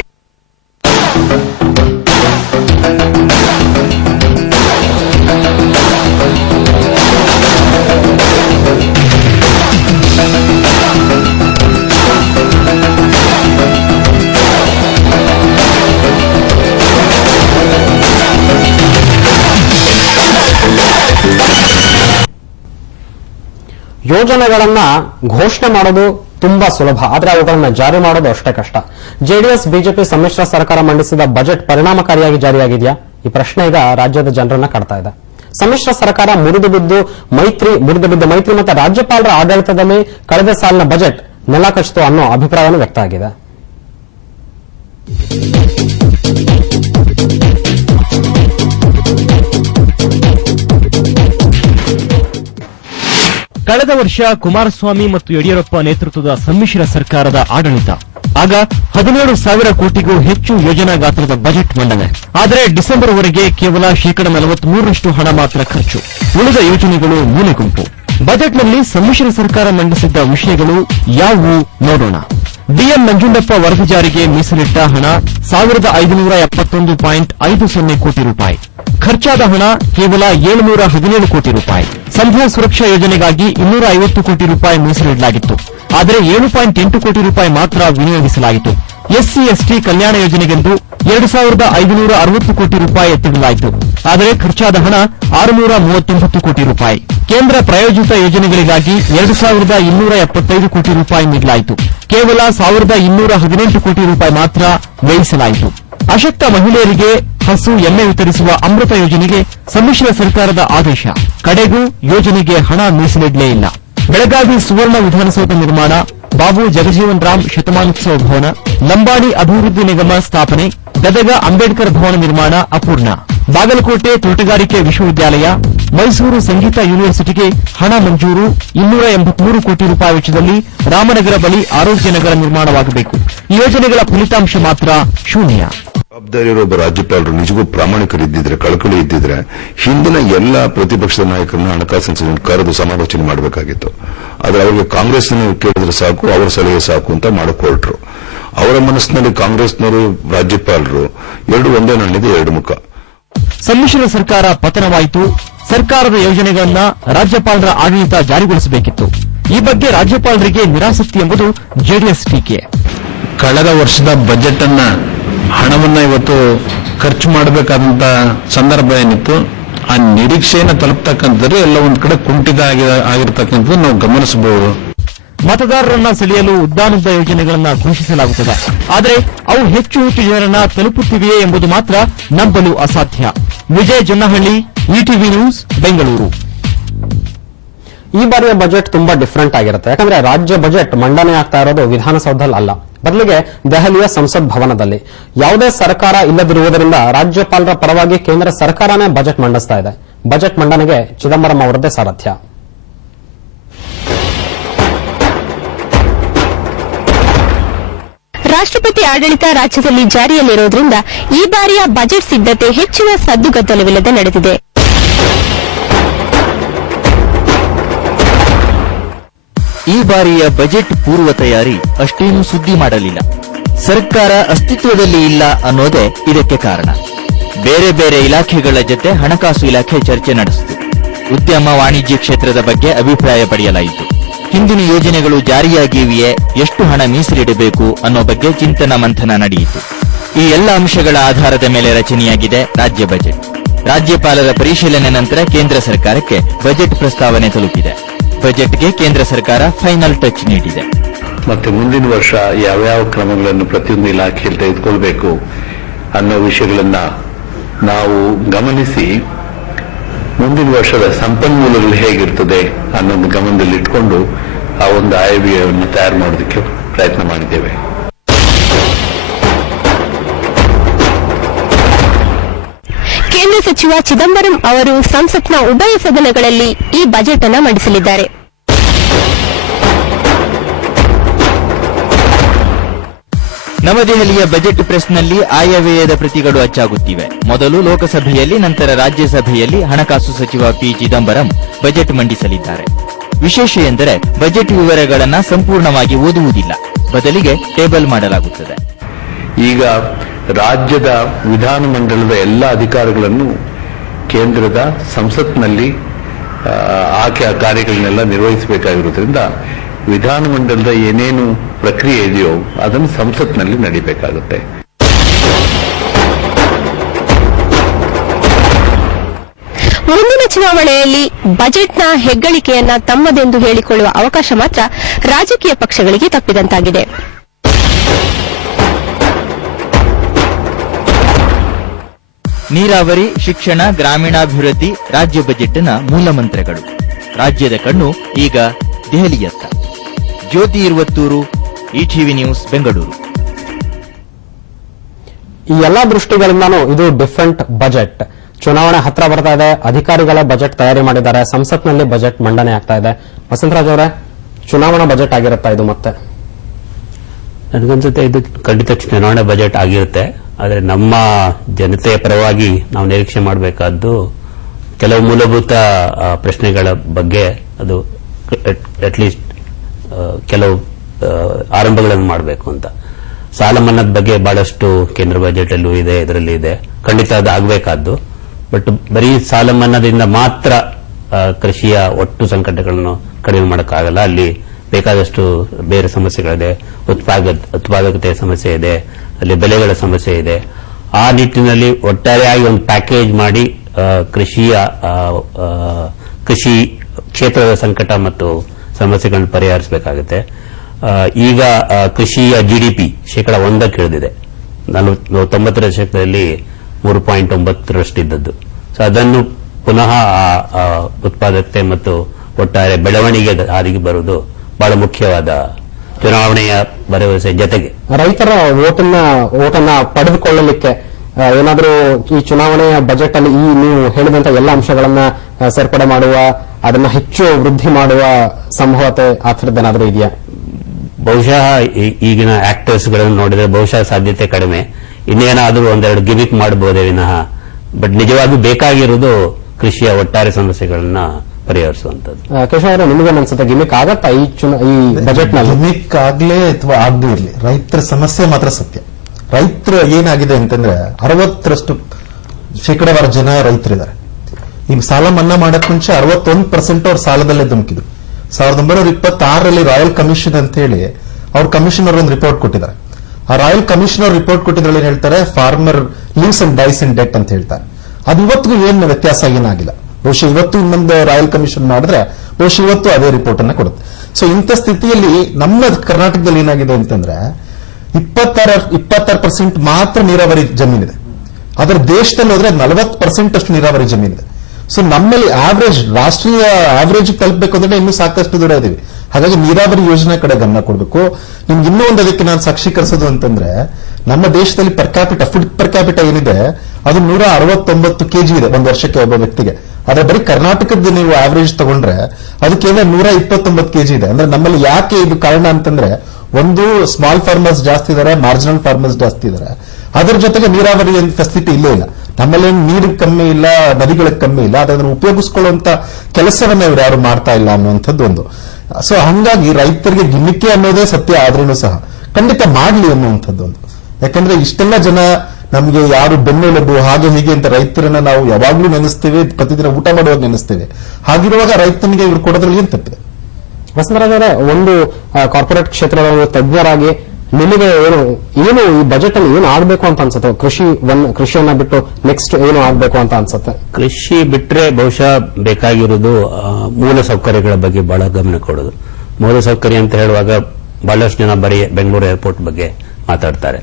ಯೋಜನೆಗಳನ್ನ ಘೋಷಣೆ ಮಾಡೋದು ತುಂಬಾ ಸುಲಭ. ಆದರೆ ಅವುಗಳನ್ನ ಜಾರಿ ಮಾಡೋದು ಅಷ್ಟೇ ಕಷ್ಟ. ಜೆಡಿಎಸ್, ಬಿಜೆಪಿ ಸಮ್ಮಿಶ್ರ ಸರ್ಕಾರ ಮಂಡಿಸಿದ ಬಜೆಟ್ ಪರಿಣಾಮಕಾರಿಯಾಗಿ ಜಾರಿಯಾಗಿದೆಯಾ? ಈ ಪ್ರಶ್ನೆ ಈಗ ರಾಜ್ಯದ ಜನರನ್ನ ಕಾಡ್ತಾ ಇದೆ. ಸಮ್ಮಿಶ್ರ ಸರ್ಕಾರ ಮುರಿದು ಬಿದ್ದು ಮೈತ್ರಿ, ಮುರಿದು ಬಿದ್ದ ಮೈತ್ರಿ ಮತ್ತು ರಾಜ್ಯಪಾಲರ ಆಡಳಿತದಲ್ಲಿ ಕಳೆದ ಸಾಲಿನ ಬಜೆಟ್ ನೆಲ ಕಚ್ಚಿತು ಅನ್ನೋ ಅಭಿಪ್ರಾಯವನ್ನು ವ್ಯಕ್ತ ಆಗಿದೆ ಕಳೆದ ವರ್ಷ ಕುಮಾರಸ್ವಾಮಿ ಮತ್ತು ಯಡಿಯೂರಪ್ಪ ನೇತೃತ್ವದ ಸಮ್ಮಿಶ್ರ ಸರ್ಕಾರದ ಆಡಳಿತ. ಆಗ ಹದಿನೇಳು ಸಾವಿರ ಕೋಟಿಗೂ ಹೆಚ್ಚು ಯೋಜನಾ ಗಾತ್ರದ ಬಜೆಟ್ ಮಂಡನೆ ಆದರೆ ಡಿಸೆಂಬರ್ವರೆಗೆ ಕೇವಲ ಶೇಕಡ ನಲವತ್ಮೂರರಷ್ಟು ಹಣ ಮಾತ್ರ ಖರ್ಚು. ಉಳಿದ ಯೋಜನೆಗಳು ಮೂಲೆಗುಂಪು ಬಜೆಟ್ನಲ್ಲಿ ಸಮ್ಮಿಶ್ರ ಸರ್ಕಾರ ಮಂಡಿಸಿದ್ದ ವಿಷಯಗಳು ಯಾವುವು ನೋಡೋಣ. ಡಿಎಂ ನಂಜುಂಡಪ್ಪ ವರದಿ ಜಾರಿಗೆ ಮೀಸಲಿಟ್ಟ ಹಣ ಸಾವಿರದ ಐದುನೂರ ಎಪ್ಪತ್ತೊಂದು ಪಾಯಿಂಟ್ ಐದು ಸೊನ್ನೆ ಕೋಟಿ ರೂಪಾಯಿ. ಖರ್ಚಾದ ಹಣ ಕೇವಲ ಏಳುನೂರ ಹದಿನೇಳು ಕೋಟಿ ರೂಪಾಯಿ. ಸಂಧ್ಯಾ ಸುರಕ್ಷಾ ಯೋಜನೆಗಾಗಿ ಇನ್ನೂರ ಐವತ್ತು ಕೋಟಿ ರೂಪಾಯಿ ಮೀಸಲಿಡಲಾಗಿತ್ತು. ಆದರೆ ಏಳು ಪಾಯಿಂಟ್ ಎಂಟು ಕೋಟಿ ರೂಪಾಯಿ ಮಾತ್ರ ವಿನಿಯೋಗಿಸಲಾಯಿತು. ಎಸ್ಸಿ, ಎಸ್ಟಿ ಕಲ್ಯಾಣ ಯೋಜನೆಗೆಂದು ಎರಡು ಸಾವಿರದ ಐದುನೂರ ಅರವತ್ತು ಕೋಟಿ ರೂಪಾಯಿ ಎತ್ತಿಡಲಾಯಿತು. ಆದರೆ ಖರ್ಚಾದ ಹಣ ಆರುನೂರ ಮೂವತ್ತೊಂಬತ್ತು ಕೋಟಿ ರೂಪಾಯಿ. ಕೇಂದ್ರ ಪ್ರಾಯೋಜಿತ ಯೋಜನೆಗಳಿಗಾಗಿ ಎರಡು ಸಾವಿರದ ಇನ್ನೂರ ಎಪ್ಪತ್ತೈದು ಕೋಟಿ ರೂಪಾಯಿ ನೀಡಲಾಯಿತು. ಕೇವಲ ಸಾವಿರದ ಇನ್ನೂರ ಹದಿನೆಂಟು ಕೋಟಿ ರೂಪಾಯಿ ಮಾತ್ರ ವ್ಯಯಿಸಲಾಯಿತು. ಅಶಕ್ತ ಮಹಿಳೆಯರಿಗೆ ಹಸು ಎಮ್ಮೆ ವಿತರಿಸುವ ಅಮೃತ ಯೋಜನೆಗೆ ಸಮ್ಮಿಶ್ರ ಸರ್ಕಾರದ ಆದೇಶ. ಕಡೆಗೂ ಯೋಜನೆಗೆ ಹಣ ಮೀಸಲಿಡಲೇ ಇಲ್ಲ. ಬೆಳಗಾವಿ ಸುವರ್ಣ ವಿಧಾನಸೌಧ ನಿರ್ಮಾಣ, ಬಾಬು ಜಗಜೀವನ್ ರಾಮ್ ಶತಮಾನೋತ್ಸವ ಭವನ, ಲಂಬಾಣಿ ಅಭಿವೃದ್ಧಿ ನಿಗಮ ಸ್ಥಾಪನೆ, ಗದಗ ಅಂಬೇಡ್ಕರ್ ಭವನ ನಿರ್ಮಾಣ ಅಪೂರ್ಣ. ಬಾಗಲಕೋಟೆ ತೋಟಗಾರಿಕೆ ವಿಶ್ವವಿದ್ಯಾಲಯ, ಮೈಸೂರು ಸಂಗೀತ ಯೂನಿವರ್ಸಿಟಿಗೆ ಹಣ ಮಂಜೂರು, ಇನ್ನೂರ ಎಂಬತ್ಮೂರು ಕೋಟಿ ರೂಪಾಯಿ ವೆಚ್ಚದಲ್ಲಿ ರಾಮನಗರ ಬಳಿ ಆರೋಗ್ಯ ನಗರ ನಿರ್ಮಾಣವಾಗಬೇಕು. ಯೋಜನೆಗಳ ಫಲಿತಾಂಶ ಮಾತ್ರ ಶೂನ್ಯ. ಜವಾಬ್ದಾರಿಯರು ಒಬ್ಬ ರಾಜ್ಯಪಾಲರು ನಿಜಕ್ಕೂ ಪ್ರಾಮಾಣಿಕರಿದ್ದಿದ್ರೆ ಕಳಕಳಿ ಇದ್ದಿದ್ರೆ ಹಿಂದಿನ ಎಲ್ಲ ಪ್ರತಿಪಕ್ಷದ ನಾಯಕರನ್ನ ಹಣಕಾಸಿನ ಸಚಿವರು ಕರೆದು ಸಮಾಲೋಚನೆ ಮಾಡಬೇಕಾಗಿತ್ತು. ಆದರೆ ಅವರಿಗೆ ಕಾಂಗ್ರೆಸ್ ಕೇಳಿದ್ರೆ ಸಾಕು ಅವರ ಸಲಹೆ ಸಾಕು ಅಂತ ಮಾಡಿಕೊಳ್ಳರು ಅವರ ಮನಸ್ಸಿನಲ್ಲಿ ಕಾಂಗ್ರೆಸ್ನವರು ರಾಜ್ಯಪಾಲರು ಎರಡು ಒಂದೇ ನಾಣ್ಯದ ಎರಡು ಮುಖ. ಸಮ್ಮಿಶ್ರ ಸರ್ಕಾರ ಪತನವಾಯಿತು. ಸರ್ಕಾರದ ಯೋಜನೆಗಳನ್ನ ರಾಜ್ಯಪಾಲರ ಆಡಳಿತ ಜಾರಿಗೊಳಿಸಬೇಕಿತ್ತು. ಈ ಬಗ್ಗೆ ರಾಜ್ಯಪಾಲರಿಗೆ ನಿರಾಸಕ್ತಿ ಎಂಬುದು ಜೆಡಿಎಸ್ ಟೀಕೆ. ಕಳೆದ ವರ್ಷದ ಬಜೆಟ್ ಅನ್ನ ಹಣವನ್ನ ಇವತ್ತು ಖರ್ಚು ಮಾಡಬೇಕಾದಂತ ಸಂದರ್ಭ ಏನಿತ್ತು ಆ ನಿರೀಕ್ಷೆಯನ್ನು ತಲುಪ್ತಕ್ಕಂಥದ್ದು ಎಲ್ಲ ಒಂದ್ ಕಡೆ ಕುಂಠಿತ ಆಗಿ- ಆಗಿರ್ತಕ್ಕಂಥದ್ದು ನಾವು ಗಮನಿಸಬಹುದು. ಮತದಾರರನ್ನ ಸೆಳೆಯಲು ಉದ್ದಾನುದ್ದ ಯೋಜನೆಗಳನ್ನ ಘೋಷಿಸಲಾಗುತ್ತದೆ. ಆದರೆ ಅವು ಹೆಚ್ಚು ಹೆಚ್ಚು ಜನರನ್ನ ತಲುಪುತ್ತಿವೆಯೇ ಎಂಬುದು ಮಾತ್ರ ನಂಬಲು ಅಸಾಧ್ಯ. Vijay Jannahalli ETV news Bengaluru. ಈ ಬಾರಿಯ ಬಜೆಟ್ ತುಂಬಾ ಡಿಫರೆಂಟ್ ಆಗಿರುತ್ತೆ. ಯಾಕಂದ್ರೆ ರಾಜ್ಯ ಬಜೆಟ್ ಮಂಡನೆ ಆಗ್ತಾ ಇರೋದು ವಿಧಾನಸೌಧದಲ್ಲಿ ಅಲ್ಲ. ಬದಲಿಗೆ ದೆಹಲಿಯ ಸಂಸತ್ ಭವನದಲ್ಲಿ. ಯಾವುದೇ ಸರ್ಕಾರ ಇಲ್ಲದಿರುವುದರಿಂದ ರಾಜ್ಯಪಾಲರ ಪರವಾಗಿ ಕೇಂದ್ರ ಸರ್ಕಾರನೇ ಬಜೆಟ್ ಮಂಡಿಸ್ತಾ ಇದೆ. ಬಜೆಟ್ ಮಂಡನೆಗೆ ಚಿದಂಬರಂ ಅವರದ್ದೇ ಸಾರಥ್ಯ. ರಾಷ್ಟ್ರಪತಿ ಆಡಳಿತ ರಾಜ್ಯದಲ್ಲಿ ಜಾರಿಯಲ್ಲಿರುವುದರಿಂದ ಈ ಬಾರಿಯ ಬಜೆಟ್ ಸಿದ್ಧತೆ ಹೆಚ್ಚಿನ ಸದ್ದುಗದ್ದಲವಿಲ್ಲದೆ ನಡೆದಿದೆ. ಈ ಬಾರಿಯ ಬಜೆಟ್ ಪೂರ್ವ ತಯಾರಿ ಅಷ್ಟೇನು ಸುದ್ದಿ ಮಾಡಲಿಲ್ಲ. ಸರ್ಕಾರ ಅಸ್ತಿತ್ವದಲ್ಲಿ ಇಲ್ಲ ಅನ್ನೋದೇ ಇದಕ್ಕೆ ಕಾರಣ. ಬೇರೆ ಬೇರೆ ಇಲಾಖೆಗಳ ಜೊತೆ ಹಣಕಾಸು ಇಲಾಖೆ ಚರ್ಚೆ ನಡೆಸಿತು. ಉದ್ಯಮ ವಾಣಿಜ್ಯ ಕ್ಷೇತ್ರದ ಬಗ್ಗೆ ಅಭಿಪ್ರಾಯ ಪಡೆಯಲಾಯಿತು. ಹಿಂದಿನ ಯೋಜನೆಗಳು ಜಾರಿಯಾಗಿವೆಯೇ, ಎಷ್ಟು ಹಣ ಮೀಸಲಿಡಬೇಕು ಅನ್ನೋ ಬಗ್ಗೆ ಚಿಂತನ ಮಂಥನ ನಡೆಯಿತು. ಈ ಎಲ್ಲ ಅಂಶಗಳ ಆಧಾರದ ಮೇಲೆ ರಚನೆಯಾಗಿದೆ ರಾಜ್ಯ ಬಜೆಟ್. ರಾಜ್ಯಪಾಲರ ಪರಿಶೀಲನೆ ನಂತರ ಕೇಂದ್ರ ಸರ್ಕಾರಕ್ಕೆ ಬಜೆಟ್ ಪ್ರಸ್ತಾವನೆ ತಲುಪಿದೆ. ಬಜೆಟ್ಗೆ ಕೇಂದ್ರ ಸರ್ಕಾರ ಫೈನಲ್ ಟಚ್ ನೀಡಿದೆ. ಮತ್ತೆ ಮುಂದಿನ ವರ್ಷ ಯಾವ್ಯಾವ ಕ್ರಮಗಳನ್ನು ಪ್ರತಿಯೊಂದು ಇಲಾಖೆಯಲ್ಲಿ ತೆಗೆದುಕೊಳ್ಬೇಕು ಅನ್ನೋ ವಿಷಯಗಳನ್ನ ನಾವು ಗಮನಿಸಿ ಮುಂದಿನ ವರ್ಷದ ಸಂಪನ್ಮೂಲಗಳು ಹೇಗಿರ್ತದೆ ಅನ್ನೋದು ಗಮನದಲ್ಲಿಟ್ಕೊಂಡು ಆ ಒಂದು ಆಯವ್ಯಯವನ್ನು ತಯಾರು ಮಾಡೋದಕ್ಕೆ ಪ್ರಯತ್ನ ಮಾಡಿದ್ದೇವೆ. ಕೇಂದ್ರ ಸಚಿವ ಚಿದಂಬರಂ ಅವರು ಸಂಸತ್ನ ಉಭಯ ಸದನಗಳಲ್ಲಿ ಈ ಬಜೆಟ್ ಅನ್ನು ಮಂಡಿಸಲಿದ್ದಾರೆ. ನವದೆಹಲಿಯ ಬಜೆಟ್ ಪ್ರೆಸ್ನಲ್ಲಿ ಆಯವ್ಯಯದ ಪ್ರತಿಗಳು ಅಚ್ಚಾಗುತ್ತಿವೆ. ಮೊದಲು ಲೋಕಸಭೆಯಲ್ಲಿ ನಂತರ ರಾಜ್ಯಸಭೆಯಲ್ಲಿ ಹಣಕಾಸು ಸಚಿವ ಪಿ ಚಿದಂಬರಂ ಬಜೆಟ್ ಮಂಡಿಸಲಿದ್ದಾರೆ. ವಿಶೇಷ ಎಂದರೆ ಬಜೆಟ್ ವಿವರಗಳನ್ನು ಸಂಪೂರ್ಣವಾಗಿ ಓದುವುದಿಲ್ಲ. ಬದಲಿಗೆ ಟೇಬಲ್ ಮಾಡಲಾಗುತ್ತದೆ. ಈಗ ರಾಜ್ಯದ ವಿಧಾನಮಂಡಲದ ಎಲ್ಲ ಅಧಿಕಾರಗಳನ್ನು ಕೇಂದ್ರದ ಸಂಸತ್ನಲ್ಲಿ ಆಕೆ, ಆ ಕಾರ್ಯಗಳನ್ನೆಲ್ಲ ನಿರ್ವಹಿಸಬೇಕಾಗಿರೋದ್ರಿಂದ ವಿಧಾನಮಂಡಲದ ಏನೇನು ಪ್ರಕ್ರಿಯೆ ಇದೆಯೋ ಅದನ್ನು ಸಂಸತ್ನಲ್ಲಿ ನಡೀಬೇಕಾಗುತ್ತೆ. ಮುಂದಿನ ಚುನಾವಣೆಯಲ್ಲಿ ಬಜೆಟ್ನ ಹೆಗ್ಗಳಿಕೆಯನ್ನ ತಮ್ಮದೆಂದು ಹೇಳಿಕೊಳ್ಳುವ ಅವಕಾಶ ಮಾತ್ರ ರಾಜಕೀಯ ಪಕ್ಷಗಳಿಗೆ ತಪ್ಪಿದಂತಾಗಿದೆ. ನೀರಾವರಿ, ಶಿಕ್ಷಣ, ಗ್ರಾಮೀಣಾಭಿವೃದ್ಧಿ, ರಾಜ್ಯ ಬಜೆಟ್ನ ಮೂಲ ಮಂತ್ರಗಳು ರಾಜ್ಯದ ಕಣ್ಣು ಈಗ ದೆಹಲಿಯತ್ತ. Jyothi Iruvatturu ETV news, Bengaluru. ಈ ಎಲ್ಲಾ ದೃಷ್ಟಿಗಳಿಂದಾನು ಇದು ಡಿಫರೆಂಟ್ ಬಜೆಟ್ ಚುನಾವಣೆ ಹತ್ರ ಬರ್ತಾ ಇದೆ, ಅಧಿಕಾರಿಗಳ ಬಜೆಟ್ ತಯಾರಿ ಮಾಡಿದ್ದಾರೆ, ಸಂಸತ್ನಲ್ಲಿ ಬಜೆಟ್ ಮಂಡನೆ ಆಗ್ತಾ ಇದೆ. ವಸಂತರಾಜ್ ಅವರೇ, ಚುನಾವಣಾ ಬಜೆಟ್ ಆಗಿರುತ್ತಾ ಇದು ಮತ್ತೆ? ನನಗನ್ಸುತ್ತೆ ಇದು ಖಂಡಿತ ಚುನಾವಣೆ ಬಜೆಟ್ ಆಗಿರುತ್ತೆ. ಆದರೆ ನಮ್ಮ ಜನತೆಯ ಪರವಾಗಿ ನಾವು ನಿರೀಕ್ಷೆ ಮಾಡಬೇಕಾದ್ದು ಕೆಲವು ಮೂಲಭೂತ ಪ್ರಶ್ನೆಗಳ ಬಗ್ಗೆ ಅದು ಅಟ್ಲೀಸ್ಟ್ ಕೆಲವು ಆರಂಭಗಳನ್ನು ಮಾಡಬೇಕು ಅಂತ. ಸಾಲ ಮನ್ನಾದ ಬಗ್ಗೆ ಬಹಳಷ್ಟು ಕೇಂದ್ರ ಬಜೆಟ್ ಅಲ್ಲೂ ಇದೆ, ಇದರಲ್ಲಿ ಇದೆ. ಖಂಡಿತ ಅದು ಆಗಬೇಕಾದ್ದು. ಬಟ್ ಬರೀ ಸಾಲ ಮನ್ನಾದಿಂದ ಮಾತ್ರ ಕೃಷಿಯ ಒಟ್ಟು ಸಂಕಟಗಳನ್ನು ಕಡಿಮೆ ಮಾಡೋಕ್ಕಾಗಲ್ಲ. ಅಲ್ಲಿ ಬೇಕಾದಷ್ಟು ಬೇರೆ ಸಮಸ್ಯೆಗಳಿದೆ ಉತ್ಪಾದ ಉತ್ಪಾದಕತೆ ಸಮಸ್ಯೆ ಇದೆ. ಅಲ್ಲಿ ಬೆಲೆಗಳ ಸಮಸ್ಯೆ ಇದೆ. ಆ ನಿಟ್ಟಿನಲ್ಲಿ ಒಟ್ಟಾರೆಯಾಗಿ ಒಂದು ಪ್ಯಾಕೇಜ್ ಮಾಡಿ ಕೃಷಿಯ ಕೃಷಿ ಕ್ಷೇತ್ರದ ಸಂಕಟ ಮತ್ತು ಸಮಸ್ಯೆಗಳನ್ನು ಪರಿಹರಿಸಬೇಕಾಗುತ್ತೆ. ಈಗ ಕೃಷಿಯ ಜಿಡಿಪಿ ಶೇಕಡ ಒಂದಕ್ಕೆ ಇಳಿದಿದೆ. ತೊಂಬತ್ತರ ದಶಕದಲ್ಲಿ ಮೂರು ಪಾಯಿಂಟ್ ಒಂಬತ್ತರಷ್ಟಿದ್ದದ್ದು. ಸೊ ಅದನ್ನು ಪುನಃ ಉತ್ಪಾದಕತೆ ಮತ್ತು ಒಟ್ಟಾರೆ ಬೆಳವಣಿಗೆ ಹಾದಿಗೆ ಬರುವುದು ಬಹಳ ಮುಖ್ಯವಾದ ಚುನಾವಣೆಯ ಭರವಸೆ ಜೊತೆಗೆ. ರೈತರ ಓಟನ್ನ ಓಟನ್ನ ಪಡೆದುಕೊಳ್ಳಲಿಕ್ಕೆ ಏನಾದರೂ ಈ ಚುನಾವಣೆಯ ಬಜೆಟ್ ಅಲ್ಲಿ ಈ ನೀವು ಹೇಳಿದಂತ ಎಲ್ಲ ಅಂಶಗಳನ್ನ ಸೇರ್ಪಡೆ ಮಾಡುವ ಅದನ್ನ ಹೆಚ್ಚು ವೃದ್ಧಿ ಮಾಡುವ ಸಂಭವತೆ ಆ ಥರದ್ದೇನಾದರೂ ಇದೆಯಾ? ಬಹುಶಃ ಈಗಿನ ಆಕ್ಟರ್ಸ್ಗಳನ್ನು ನೋಡಿದ್ರೆ ಬಹುಶಃ ಸಾಧ್ಯತೆ ಕಡಿಮೆ. ಇನ್ನೇನಾದರೂ ಒಂದೆರಡು ಗಿಮಿಕ್ ಮಾಡಬಹುದೇ ವಿನಃ. ಬಟ್ ನಿಜವಾಗಿ ಬೇಕಾಗಿರುವುದು ಕೃಷಿಯ ಒಟ್ಟಾರೆ ಸಮಸ್ಯೆಗಳನ್ನ ಪರಿಹರಿಸುವಂತದ್ದು ಕೃಷ್ಣ ನಿಮಗೆ ಅನ್ಸುತ್ತೆ ಗಿಮಿಕ್ ಆಗತ್ತಾ ಈ ಚುನಾ ಈ ಬಜೆಟ್ನಲ್ಲಿ ಗಿಮಿಕ್ ಆಗ್ಲೇ ಅಥವಾ ಆಗದೇ ಇರಲಿ ರೈತರ ಸಮಸ್ಯೆ ಮಾತ್ರ ಸತ್ಯ. ರೈತರ ಏನಾಗಿದೆ ಅಂತಂದ್ರೆ ಅರವತ್ತರಷ್ಟು ಶೇಕಡಾವಾರು ಜನ ರೈತರಿದ್ದಾರೆ. ಈ ಸಾಲ ಮನ್ನಾ ಮಾಡಕ್ ಮುಂಚೆ ಅರವತ್ತೊಂದು ಪರ್ಸೆಂಟ್ ಅವ್ರ ಸಾಲದಲ್ಲೇ ಧುಮುಕಿದ್ರು. ಸಾವಿರದ ಒಂಬೈನೂರ ಇಪ್ಪತ್ತಾರರಲ್ಲಿ ರಾಯಲ್ ಕಮಿಷನ್ ಅಂತ ಹೇಳಿ ಅವ್ರ ಕಮಿಷನರ್ ಒಂದು ರಿಪೋರ್ಟ್ ಕೊಟ್ಟಿದ್ದಾರೆ. ಆ ರಾಯಲ್ ಕಮಿಷನರ್ ರಿಪೋರ್ಟ್ ಕೊಟ್ಟಿದ್ರಲ್ಲಿ ಏನ್ ಹೇಳ್ತಾರೆ? Farmer lives and dies in debt ಅಂತ ಹೇಳ್ತಾರೆ. ಅದು ಇವತ್ತಿಗೂ ಏನು ವ್ಯತ್ಯಾಸ ಏನಾಗಿಲ್ಲ. ಬಹುಶಃ ಇವತ್ತು ಇನ್ನೊಂದು ರಾಯಲ್ ಕಮಿಷನ್ ಮಾಡಿದ್ರೆ ಬಹುಶಃ ಇವತ್ತು ಅದೇ ರಿಪೋರ್ಟ್ ಅನ್ನ ಕೊಡುತ್ತೆ. ಸೊ ಇಂಥ ಸ್ಥಿತಿಯಲ್ಲಿ ನಮ್ಮ ಕರ್ನಾಟಕದಲ್ಲಿ ಏನಾಗಿದೆ ಅಂತಂದ್ರೆ ಇಪ್ಪತ್ತಾರ, ಇಪ್ಪತ್ತಾರು ಪರ್ಸೆಂಟ್ ಮಾತ್ರ ನೀರಾವರಿ ಜಮೀನಿದೆ. ಅದರ ದೇಶದಲ್ಲಿ ಹೋದ್ರೆ ನಲವತ್ತು ಪರ್ಸೆಂಟ್ ಅಷ್ಟು ನೀರಾವರಿ ಜಮೀನಿದೆ. ಸೊ ನಮ್ಮಲ್ಲಿ ಆವರೇಜ್ ರಾಷ್ಟ್ರೀಯ ಆವರೇಜ್ ತಲುಪಬೇಕು ಅಂದ್ರೆ ಇನ್ನೂ ಸಾಕಷ್ಟು ದೂರ ಇದೀವಿ. ಹಾಗಾಗಿ ನೀರಾವರಿ ಯೋಜನೆ ಕಡೆ ಗಮನ ಕೊಡಬೇಕು. ನಿಮ್ಗೆ ಇನ್ನೂ ಒಂದು ಅದಕ್ಕೆ ನಾನು ಸಾಕ್ಷೀಕರಿಸೋದು ಅಂತಂದ್ರೆ, ನಮ್ಮ ದೇಶದಲ್ಲಿ per capita food per capita ಏನಿದೆ, ಅದು ನೂರ ಅರವತ್ತೊಂಬತ್ತು ಕೆಜಿ ಇದೆ ಒಂದು ವರ್ಷಕ್ಕೆ ಒಬ್ಬ ವ್ಯಕ್ತಿಗೆ. ಆದ್ರೆ ಬರೀ ಕರ್ನಾಟಕದ ನೀವು ಆವರೇಜ್ ತಗೊಂಡ್ರೆ ಅದಕ್ಕೆ ಏನೋ ನೂರ ಇಪ್ಪತ್ತೊಂಬತ್ತು ಕೆಜಿ ಇದೆ. ಅಂದ್ರೆ ನಮ್ಮಲ್ಲಿ ಯಾಕೆ ಇದು ಕಾರಣ ಅಂತಂದ್ರೆ ಒಂದು ಸ್ಮಾಲ್ ಫಾರ್ಮರ್ಸ್ ಜಾಸ್ತಿ ಇದಾರೆ ಮಾರ್ಜಿನಲ್ ಫಾರ್ಮರ್ಸ್ ಜಾಸ್ತಿ ಇದಾರೆ. ಅದ್ರ ಜೊತೆಗೆ ನೀರಾವರಿ ಫೆಸಿಲಿಟಿ ಇಲ್ಲೇ ಇಲ್ಲ. ನಮ್ಮಲ್ಲೇನು ನೀರು ಕಮ್ಮಿ ಇಲ್ಲ ನದಿಗಳಿಗೆ ಕಮ್ಮಿ ಇಲ್ಲ, ಅದನ್ನು ಉಪಯೋಗಿಸ್ಕೊಳ್ಳುವಂತ ಕೆಲಸವನ್ನ ಇವ್ರು ಯಾರು ಮಾಡ್ತಾ ಇಲ್ಲ ಅನ್ನುವಂಥದ್ದು ಒಂದು. ಸೊ ಹಂಗಾಗಿ ರೈತರಿಗೆ ಗಿಮಿಕೆ ಅನ್ನೋದೇ ಸತ್ಯ ಆದ್ರೂ ಸಹ. ಖಂಡಿತ ಮಾಡಲಿ ಅನ್ನುವಂಥದ್ದು ಒಂದು. ಯಾಕಂದ್ರೆ ಇಷ್ಟೆಲ್ಲ ಜನ ನಮ್ಗೆ ಯಾರು ಬೆನ್ನೆಲುಬು ಹಾಗೆ ಹೀಗೆ ಅಂತ ರೈತರನ್ನ ನಾವು ಯಾವಾಗ್ಲೂ ನೆನೆಸ್ತೇವೆ ಪ್ರತಿದಿನ ಊಟ ಮಾಡುವಾಗ ನೆನೆಸ್ತೇವೆ. ಹಾಗಿರುವಾಗ ರೈತನಿಗೆ ಇವ್ರು ಕೊಡೋದ್ರಲ್ಲಿ ಏನ್ ತಪ್ಪಿದೆ ವಸಂತರಾಜ್ ಅವರೇ ಒಂದು ಕಾರ್ಪೊರೇಟ್ ಕ್ಷೇತ್ರದ ಒಂದು ತಜ್ಞರಾಗಿ ನಿಮಗೆ ಏನು ಏನು ಈ ಬಜೆಟ್ ಅಲ್ಲಿ ಏನು ಆಗಬೇಕು ಅಂತ ಅನ್ಸುತ್ತೆ? ಕೃಷಿ ಒನ್ ಕೃಷಿಯನ್ನ ಬಿಟ್ಟು ನೆಕ್ಸ್ಟ್ ಏನು ಆಗಬೇಕು ಅಂತ ಅನ್ಸುತ್ತೆ? ಕೃಷಿ ಬಿಟ್ರೆ ಬಹುಶಃ ಬೇಕಾಗಿರುವುದು ಆ, ಮೂಲ ಸೌಕರ್ಯಗಳ ಬಗ್ಗೆ ಬಹಳ ಗಮನ ಕೊಡೋದು ಮೂಲ ಸೌಕರ್ಯ ಅಂತ ಹೇಳುವಾಗ ಬಹಳಷ್ಟು ಜನ ಬರೀ ಬೆಂಗಳೂರು ಏರ್ಪೋರ್ಟ್ ಬಗ್ಗೆ ಮಾತಾಡ್ತಾರೆ.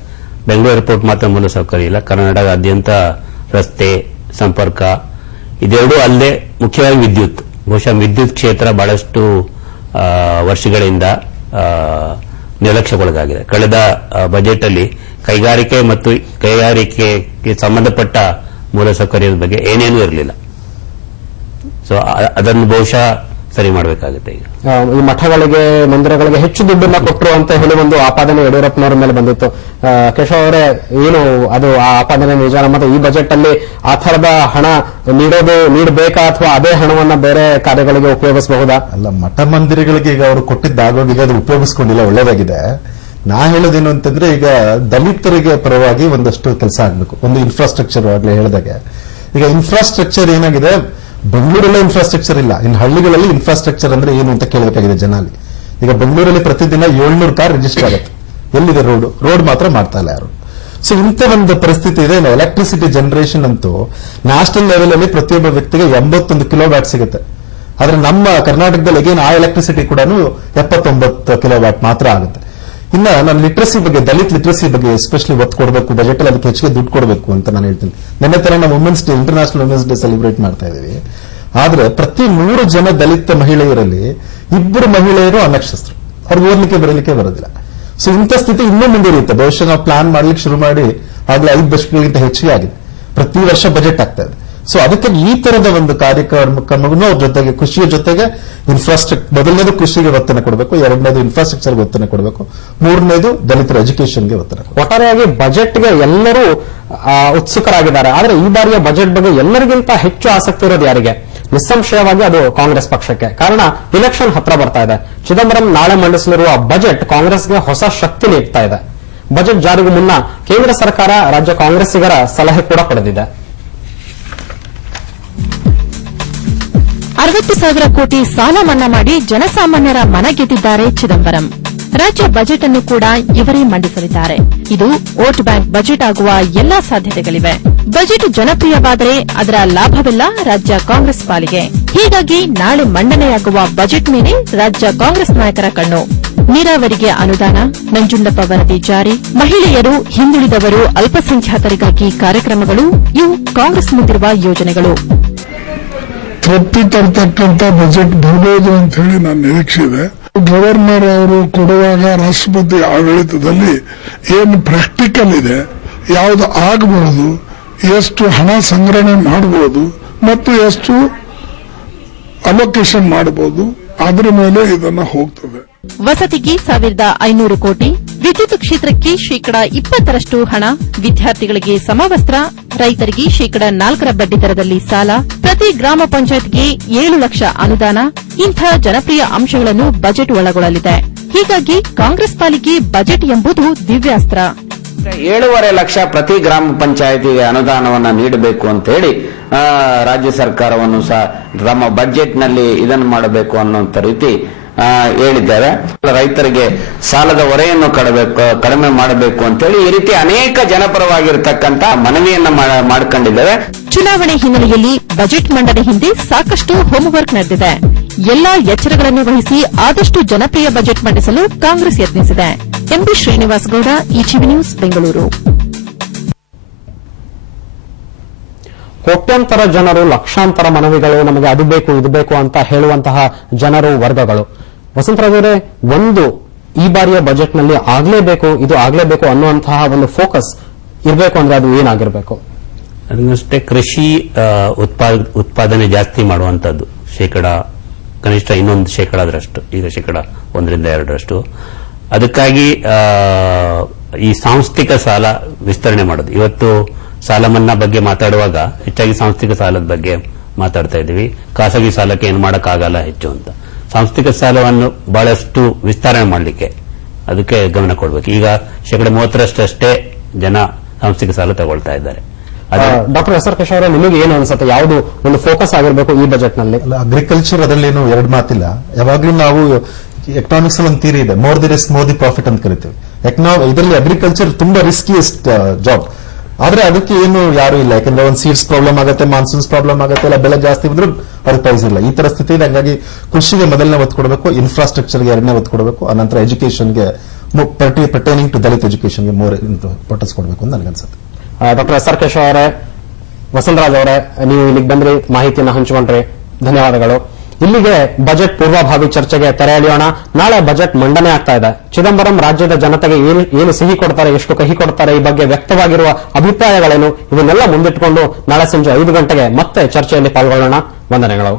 ಬೆಂಗಳೂರು ಏರ್ಪೋರ್ಟ್ ಮಾತ್ರ ಮೂಲ ಸೌಕರ್ಯ ಇಲ್ಲ. ಕರ್ನಾಟಕದಾದ್ಯಂತ ರಸ್ತೆ ಸಂಪರ್ಕ ಇದೆರಡೂ ಅಲ್ಲದೆ ಮುಖ್ಯವಾಗಿ ವಿದ್ಯುತ್. ಬಹುಶಃ ವಿದ್ಯುತ್ ಕ್ಷೇತ್ರ ಬಹಳಷ್ಟು ವರ್ಷಗಳಿಂದ ಆ, ನಿರ್ಲಕ್ಷ್ಯಕ್ಕೊಳಗಾಗಿದೆ. ಕಳೆದ ಬಜೆಟ್ ಅಲ್ಲಿ ಕೈಗಾರಿಕೆ ಮತ್ತು ಕೈಗಾರಿಕೆಗೆ ಸಂಬಂಧಪಟ್ಟ ಮೂಲಸೌಕರ್ಯದ ಬಗ್ಗೆ ಏನೇನೂ ಇರಲಿಲ್ಲ. ಸೊ ಅದನ್ನು ಬಹುಶಃ ಸರಿ ಮಾಡಬೇಕಾಗುತ್ತೆ ಈಗ. ಈ ಮಠಗಳಿಗೆ ಮಂದಿರಗಳಿಗೆ ಹೆಚ್ಚು ದುಡ್ಡನ್ನ ಕೊಟ್ಟರು ಅಂತ ಹೇಳಿ ಒಂದು ಆಪಾದನೆ ಯಡಿಯೂರಪ್ಪನವರ ಮೇಲೆ ಬಂದಿತ್ತು. ಆ, ಕೇಶವ ಅವರೇ ಏನು ಅದು ಆ ಆಪಾದನೆ ನಿಜಾನ ಮತ್ತೆ ಈ ಬಜೆಟ್ ಅಲ್ಲಿ ಆ ತರದ ಹಣ ನೀಡೋದು ನೀಡಬೇಕಾ ಅಥವಾ ಅದೇ ಹಣವನ್ನ ಬೇರೆ ಕಾರ್ಯಗಳಿಗೆ ಉಪಯೋಗಿಸಬಹುದಾ? ಅಲ್ಲ ಮಠ ಮಂದಿರಗಳಿಗೆ ಈಗ ಅವರು ಕೊಟ್ಟಿದ್ದಾಗೋಗಿದೆ ಅದು ಉಪಯೋಗಿಸ್ಕೊಂಡಿಲ್ಲ ಒಳ್ಳೇದಾಗಿದೆ. ನಾ ಹೇಳೋದೇನು ಅಂತಂದ್ರೆ ಈಗ ದಲಿತರಿಗೆ ಪರವಾಗಿ ಒಂದಷ್ಟು ಕೆಲಸ ಆಗ್ಬೇಕು. ಒಂದು ಇನ್ಫ್ರಾಸ್ಟ್ರಕ್ಚರ್ ಆಗ್ಲೇ ಹೇಳಿದಾಗೆ. ಈಗ ಇನ್ಫ್ರಾಸ್ಟ್ರಕ್ಚರ್ ಏನಾಗಿದೆ ಬೆಂಗಳೂರಲ್ಲೇ ಇನ್ಫ್ರಾಸ್ಟ್ರಕ್ಚರ್ ಇಲ್ಲ. ಇನ್ನು ಹಳ್ಳಿಗಳಲ್ಲಿ ಇನ್ಫ್ರಾಸ್ಟ್ರಕ್ಚರ್ ಅಂದ್ರೆ ಏನು ಅಂತ ಕೇಳಬೇಕಾಗಿದೆ ಜನ ಅಲ್ಲಿ ಈಗ ಬೆಂಗಳೂರಲ್ಲಿ ಪ್ರತಿದಿನ ಏಳ್ನೂರು ಕಾರ್ ರಿಜಿಸ್ಟರ್ ಆಗುತ್ತೆ. ಎಲ್ಲಿದೆ ರೋಡ್ ರೋಡ್ ಮಾತ್ರ ಮಾಡ್ತಾ ಇಲ್ಲ ಯಾರು. ಸೊ ಇಂಥ ಒಂದು ಪರಿಸ್ಥಿತಿ ಇದೆ. ಎಲೆಕ್ಟ್ರಿಸಿಟಿ ಜನರೇಷನ್ ಅಂತೂ ನ್ಯಾಷನಲ್ ಲೆವೆಲ್ ಅಲ್ಲಿ ಪ್ರತಿಯೊಬ್ಬ ವ್ಯಕ್ತಿಗೆ ಎಂಬತ್ತೊಂದು ಕಿಲೋ ವ್ಯಾಟ್ ಸಿಗುತ್ತೆ. ಆದ್ರೆ ನಮ್ಮ ಕರ್ನಾಟಕದಲ್ಲಿ ಏನು ಆ ಎಲೆಕ್ಟ್ರಿಸಿಟಿ ಕೂಡ ಎಪ್ಪತ್ತೊಂಬತ್ತು ಕಿಲೋ ಮಾತ್ರ ಆಗುತ್ತೆ. ಇನ್ನ ನಾನು ಲಿಟ್ರಸಿ ಬಗ್ಗೆ, ದಲಿತ್ ಲಿಟ್ರಸಿ ಬಗ್ಗೆ ಎಸ್ಪೆಷಲಿ ಒತ್ತು ಕೊಡಬೇಕು ಬಜೆಟ್ ಅಲ್ಲಿ ಅದಕ್ಕೆ ಹೆಚ್ಚಿಗೆ ದುಡ್ಡು ಕೊಡಬೇಕು ಅಂತ ನಾನು ಹೇಳ್ತೀನಿ. ನಿನ್ನೆ ತರ ನಾವು women's day international women's day celebrate ಮಾಡ್ತಾ ಇದ್ದೀವಿ. ಆದ್ರೆ ಪ್ರತಿ ಮೂರು ಜನ ದಲಿತ ಮಹಿಳೆಯರಲ್ಲಿ ಇಬ್ಬರು ಮಹಿಳೆಯರು ಅನಕ್ಷಸ್ತ್ರ ಅವ್ರಿಗೆ ಓದ್ಲಿಕ್ಕೆ ಬರಲಿಕ್ಕೆ ಬರೋದಿಲ್ಲ. ಸೊ ಇಂಥ ಸ್ಥಿತಿ ಇನ್ನೂ ಮುಂದುವರಿಯುತ್ತೆ ಬಹುಶಃ ನಾವು ಪ್ಲಾನ್ ಮಾಡ್ಲಿಕ್ಕೆ ಶುರು ಮಾಡಿ ಆಗ್ಲೇ ಐದು ದಶಕಗಳಿಗಿಂತ ಹೆಚ್ಚಿಗೆ ಆಗಿದೆ. ಪ್ರತಿ ವರ್ಷ ಬಜೆಟ್ ಆಗ್ತಾ ಇದೆ. ಸೊ ಅದಕ್ಕೆ ಈ ತರದ ಒಂದು ಕಾರ್ಯಕ್ರಮವನ್ನು ಅವ್ರ ಜೊತೆಗೆ, ಕೃಷಿಯ ಜೊತೆಗೆ ಇನ್ಫ್ರಾಸ್ಟ್ರಕ್ಚರ್ ಮೊದಲನೇದು ಕೃಷಿಗೆ ಒತ್ತನ್ನು ಕೊಡಬೇಕು, ಎರಡನೇದು ಇನ್ಫ್ರಾಸ್ಟ್ರಕ್ಚರ್ಗೆ ಒತ್ತನ್ನು ಕೊಡಬೇಕು, ಮೂರನೇದು ದಲಿತರ ಎಜುಕೇಶನ್ಗೆ ಕೊಡ್ಬೇಕು. ಒಟ್ಟಾರೆಯಾಗಿ ಬಜೆಟ್ಗೆ ಎಲ್ಲರೂ ಉತ್ಸುಕರಾಗಿದ್ದಾರೆ. ಆದರೆ ಈ ಬಾರಿಯ ಬಜೆಟ್ ಬಗ್ಗೆ ಎಲ್ಲರಿಗಿಂತ ಹೆಚ್ಚು ಆಸಕ್ತಿ ಇರೋದು ಯಾರಿಗೆ? ನಿಸ್ಸಂಶಯವಾಗಿ ಅದು ಕಾಂಗ್ರೆಸ್ ಪಕ್ಷಕ್ಕೆ. ಕಾರಣ ಇಲೆಕ್ಷನ್ ಹತ್ರ ಬರ್ತಾ ಇದೆ. ಚಿದಂಬರಂ ನಾಳೆ ಮಂಡಿಸಲಿರುವ ಬಜೆಟ್ ಕಾಂಗ್ರೆಸ್ಗೆ ಹೊಸ ಶಕ್ತಿ ನೀಡ್ತಾ ಇದೆ. ಬಜೆಟ್ ಜಾರಿಗೂ ಮುನ್ನ ಕೇಂದ್ರ ಸರ್ಕಾರ, ರಾಜ್ಯ ಕಾಂಗ್ರೆಸ್ಸಿಗರ ಸಲಹೆ ಕೂಡ ಪಡೆದಿದೆ. ಅರವತ್ತು ಸಾವಿರ ಕೋಟಿ ಸಾಲ ಮನ್ನಾ ಮಾಡಿ ಜನಸಾಮಾನ್ಯರ ಮನ ಗೆದ್ದಿದ್ದಾರೆ ಚಿದಂಬರಂ. ರಾಜ್ಯ ಬಜೆಟ್ ಅನ್ನು ಕೂಡ ಇವರೇ ಮಂಡಿಸಲಿದ್ದಾರೆ. ಇದು ವೋಟ್ ಬ್ಯಾಂಕ್ ಬಜೆಟ್ ಆಗುವ ಎಲ್ಲಾ ಸಾಧ್ಯತೆಗಳಿವೆ. ಬಜೆಟ್ ಜನಪ್ರಿಯವಾದರೆ ಅದರ ಲಾಭವೆಲ್ಲ ರಾಜ್ಯ ಕಾಂಗ್ರೆಸ್ ಪಾಲಿಗೆ. ಹೀಗಾಗಿ ನಾಳೆ ಮಂಡನೆಯಾಗುವ ಬಜೆಟ್ ಮೇಲೆ ರಾಜ್ಯ ಕಾಂಗ್ರೆಸ್ ನಾಯಕರ ಕಣ್ಣು. ನೀರಾವರಿಗೆ ಅನುದಾನ ನಂಜುಂಡಪ್ಪ ವರದಿ ಜಾರಿ, ಮಹಿಳೆಯರು ಹಿಂದುಳಿದವರು ಅಲ್ಪಸಂಖ್ಯಾತರಿಗಾಗಿ ಕಾರ್ಯಕ್ರಮಗಳು, ಇವು ಕಾಂಗ್ರೆಸ್ ಮುಂದಿರುವ ಯೋಜನೆಗಳು. ತೃಪ್ತಿ ತರ್ತಕ್ಕಂಥ ಬಜೆಟ್ ಬರಬಹುದು ಅಂತ ಹೇಳಿ ನನ್ನ ನಿರೀಕ್ಷೆ ಇದೆ. ಗವರ್ನರ್ ಅವರು ಕೊಡುವಾಗ ರಾಷ್ಟ್ರಪತಿ ಆಡಳಿತದಲ್ಲಿ ಏನು ಪ್ರಾಕ್ಟಿಕಲ್ ಇದೆ, ಯಾವುದು ಆಗಬಹುದು, ಎಷ್ಟು ಹಣ ಸಂಗ್ರಹಣೆ ಮಾಡಬಹುದು ಮತ್ತು ಎಷ್ಟು ಅಲೋಕೇಶನ್ ಮಾಡಬಹುದು ಅದರ ಮೇಲೆ ಇದನ್ನ ಹೋಗ್ತದೆ. ವಸತಿಗೆ ಸಾವಿರದ ಐನೂರು ಕೋಟಿ, ವಿದ್ಯುತ್ ಕ್ಷೇತ್ರಕ್ಕೆ ಶೇಕಡಾ ಇಪ್ಪತ್ತರಷ್ಟು ಹಣ, ವಿದ್ಯಾರ್ಥಿಗಳಿಗೆ ಸಮವಸ್ತ್ರ, ರೈತರಿಗೆ ಶೇಕಡಾ ನಾಲ್ಕರ ಬಡ್ಡಿ ದರದಲ್ಲಿ ಸಾಲ, ಪ್ರತಿ ಗ್ರಾಮ ಪಂಚಾಯತ್ಗೆ ಏಳು ಲಕ್ಷ ಅನುದಾನ, ಇಂಥ ಜನಪ್ರಿಯ ಅಂಶಗಳನ್ನು ಬಜೆಟ್ ಒಳಗೊಳ್ಳಲಿದೆ. ಹೀಗಾಗಿ ಕಾಂಗ್ರೆಸ್ ಪಾಲಿಗೆ ಬಜೆಟ್ ಎಂಬುದು ದಿವ್ಯಾಸ್ತ್ರ. ಏಳೂವರೆ ಲಕ್ಷ ಪ್ರತಿ ಗ್ರಾಮ ಪಂಚಾಯತಿಗೆ ಅನುದಾನವನ್ನು ನೀಡಬೇಕು ಅಂತ ಹೇಳಿ ರಾಜ್ಯ ಸರ್ಕಾರವನ್ನು ಸಹ ತಮ್ಮ ಬಜೆಟ್ನಲ್ಲಿ ಇದನ್ನು ಮಾಡಬೇಕು ಅನ್ನುವಂಥ ರೀತಿ ಹೇಳಿದ್ದಾರೆ. ರೈತರಿಗೆ ಸಾಲದ ಹೊರೆಯನ್ನು ಕಡಬೇಕು ಕಡಿಮೆ ಮಾಡಬೇಕು ಅಂತೇಳಿ ಈ ರೀತಿ ಅನೇಕ ಜನಪರವಾಗಿರ್ತಕ್ಕಂತ ಮನವಿಯನ್ನ ಮಾಡ್ಕೊಂಡಿದ್ದಾರೆ ಮಾಡ್ಕೊಂಡಿದ್ದೇವೆ. ಚುನಾವಣೆ ಹಿನ್ನೆಲೆಯಲ್ಲಿ ಬಜೆಟ್ ಮಂಡನೆ ಹಿಂದೆ ಸಾಕಷ್ಟು ಹೋಮ್ವರ್ಕ್ ನಡೆದಿದೆ. ಎಲ್ಲಾ ಎಚ್ಚರಗಳನ್ನು ವಹಿಸಿ ಆದಷ್ಟು ಜನಪ್ರಿಯ ಬಜೆಟ್ ಮಂಡಿಸಲು Congress ಯತ್ನಿಸಿದೆ. MB Srinivas Gowda ETV news Bengaluru. ಕೋಟ್ಯಾಂತರ ಜನರು ಲಕ್ಷಾಂತರ ಮನವಿಗಳು ನಮಗೆ ಅದು ಬೇಕು ಇದು ಬೇಕು ಅಂತ ಹೇಳುವಂತಹ ಜನರು ವರ್ಗಗಳು. ವಸಂತರಾಜರೇ ಒಂದು ಈ ಬಾರಿಯ ಬಜೆಟ್ನಲ್ಲಿ ಆಗಲೇಬೇಕು, ಇದು ಆಗಲೇಬೇಕು ಅನ್ನುವಂತಹ ಒಂದು ಫೋಕಸ್ ಇರಬೇಕು ಅಂದ್ರೆ ಅದು ಏನಾಗಿರಬೇಕು? ಅದನ್ನಷ್ಟೇ ಕೃಷಿ ಉತ್ಪಾದನೆ ಜಾಸ್ತಿ ಮಾಡುವಂತದ್ದು ಶೇಕಡ, ಕನಿಷ್ಠ ಇನ್ನೊಂದು ಶೇಕಡಾದರಷ್ಟು, ಈಗ ಶೇಕಡ ಒಂದರಿಂದ ಎರಡರಷ್ಟು. ಅದಕ್ಕಾಗಿ ಈ ಸಾಂಸ್ಥಿಕ ಸಾಲ ವಿಸ್ತರಣೆ ಮಾಡೋದು. ಇವತ್ತು ಸಾಲ ಮನ್ನಾ ಬಗ್ಗೆ ಮಾತಾಡುವಾಗ ಹೆಚ್ಚಾಗಿ ಸಾಂಸ್ಥಿಕ ಸಾಲದ ಬಗ್ಗೆ ಮಾತಾಡ್ತಾ ಇದ್ದೀವಿ. ಖಾಸಗಿ ಸಾಲಕ್ಕೆ ಏನು ಮಾಡೋಕ್ಕಾಗಲ್ಲ ಹೆಚ್ಚು ಅಂತ. ಸಾಂಸ್ಥಿಕ ಸಾಲವನ್ನು ಬಹಳಷ್ಟು ವಿಸ್ತರಣೆ ಮಾಡಲಿಕ್ಕೆ ಅದಕ್ಕೆ ಗಮನ ಕೊಡಬೇಕು. ಈಗ ಶೇಕಡ ಮೂವತ್ತರಷ್ಟೇ ಜನ ಸಾಂಸ್ಥಿಕ ಸಾಲ ತಗೊಳ್ತಾ ಇದ್ದಾರೆ. ಡಾಕ್ಟರ್ ಎಸ್ ಆರ್ ಕೃಷ್ಣ ಅವರೇ ನಿಮಗೆ ಏನು ಅನ್ಸುತ್ತೆ? ಯಾವುದು ಒಂದು ಫೋಕಸ್ ಆಗಿರಬೇಕು ಈ ಬಜೆಟ್ನಲ್ಲಿ ಅಗ್ರಿಕಲ್ಚರ್ ಅದರಲ್ಲೇನು ಎರಡು ಮಾತಿಲ್ಲ. ಯಾವಾಗ್ಲೂ ನಾವು ಎಕನಾಮಿಕ್ಸ್ ಅಲ್ಲಿ ಒಂದು ಥಿಯರಿ ಇದೆ. More the risk more the profit ಅಂತ ಕರಿತೀವಿ. ಇದರಲ್ಲಿ ಅಗ್ರಿಕಲ್ಚರ್ ತುಂಬಾ ರಿಸ್ಕಿಯಸ್ಟ್ ಜಾಬ್ ಆದ್ರೆ ಅದಕ್ಕೆ ಏನು ಯಾರು ಇಲ್ಲ. ಯಾಕಂದ್ರೆ ಒಂದು ಸೀಡ್ಸ್ ಪ್ರಾಬ್ಲಮ್ ಆಗುತ್ತೆ ಮಾನ್ಸೂನ್ಸ್ ಪ್ರಾಬ್ಲಮ್ ಆಗುತ್ತೆ, ಇಲ್ಲ ಬೆಳೆ ಜಾಸ್ತಿ ಬಂದ್ರೆ ಅವ್ರಿಗೆ ಪ್ರೈಸ್ ಇಲ್ಲ. ಈ ತರ ಸ್ಥಿತಿ ಹಂಗಾಗಿ ಕೃಷಿಗೆ ಮೊದಲನೇ ಒತ್ತು ಕೊಡಬೇಕು ಇನ್ಫ್ರಾಸ್ಟ್ರಕ್ಚರ್ಗೆ ಎರಡನೇ ಒತ್ತು ಕೊಡಬೇಕು ಅನಂತರ ಎಜುಕೇಶನ್ಗೆ ಪರ್ಟೈನಿಂಗ್ ಟು ದಲಿತ್ ಎಜುಕೇಶನ್ಗೆ ಮೋರ್ ಇಂಪಾರ್ಟೆನ್ಸ್ ಕೊಡಬೇಕು ಅಂತ ನನಗನ್ಸುತ್ತೆ. ಡಾಕ್ಟರ್ ಎಸ್ ಆರ್ ಕೇಶವ್ ಅವರೇ, ವಸಂತರಾಜ್ ಅವರೇ, ನೀವು ಇಲ್ಲಿಗೆ ಬಂದ್ರಿ, ಮಾಹಿತಿಯನ್ನು ಹಂಚಿಕೊಂಡ್ರಿ. ಧನ್ಯವಾದಗಳು. ಇಲ್ಲಿಗೆ ಬಜೆಟ್ ಪೂರ್ವಭಾವಿ ಚರ್ಚೆಗೆ ತೆರೆ ಎಳೆಯೋಣ. ನಾಳೆ ಬಜೆಟ್ ಮಂಡನೆ ಆಗ್ತಾ ಇದೆ. ಚಿದಂಬರಂ ರಾಜ್ಯದ ಜನತೆಗೆ ಏನು ಏನು ಸಿಹಿ ಕೊಡ್ತಾರೆ, ಎಷ್ಟು ಕಹಿ ಕೊಡ್ತಾರೆ ಈ ಬಗ್ಗೆ ವ್ಯಕ್ತವಾಗಿರುವ ಅಭಿಪ್ರಾಯಗಳೇನು, ಇದನ್ನೆಲ್ಲ ಮುಂದಿಟ್ಟುಕೊಂಡು ನಾಳೆ ಸಂಜೆ ಐದು ಗಂಟೆಗೆ ಮತ್ತೆ ಚರ್ಚೆಯಲ್ಲಿ ಪಾಲ್ಗೊಳ್ಳೋಣ. ವಂದನೆಗಳು.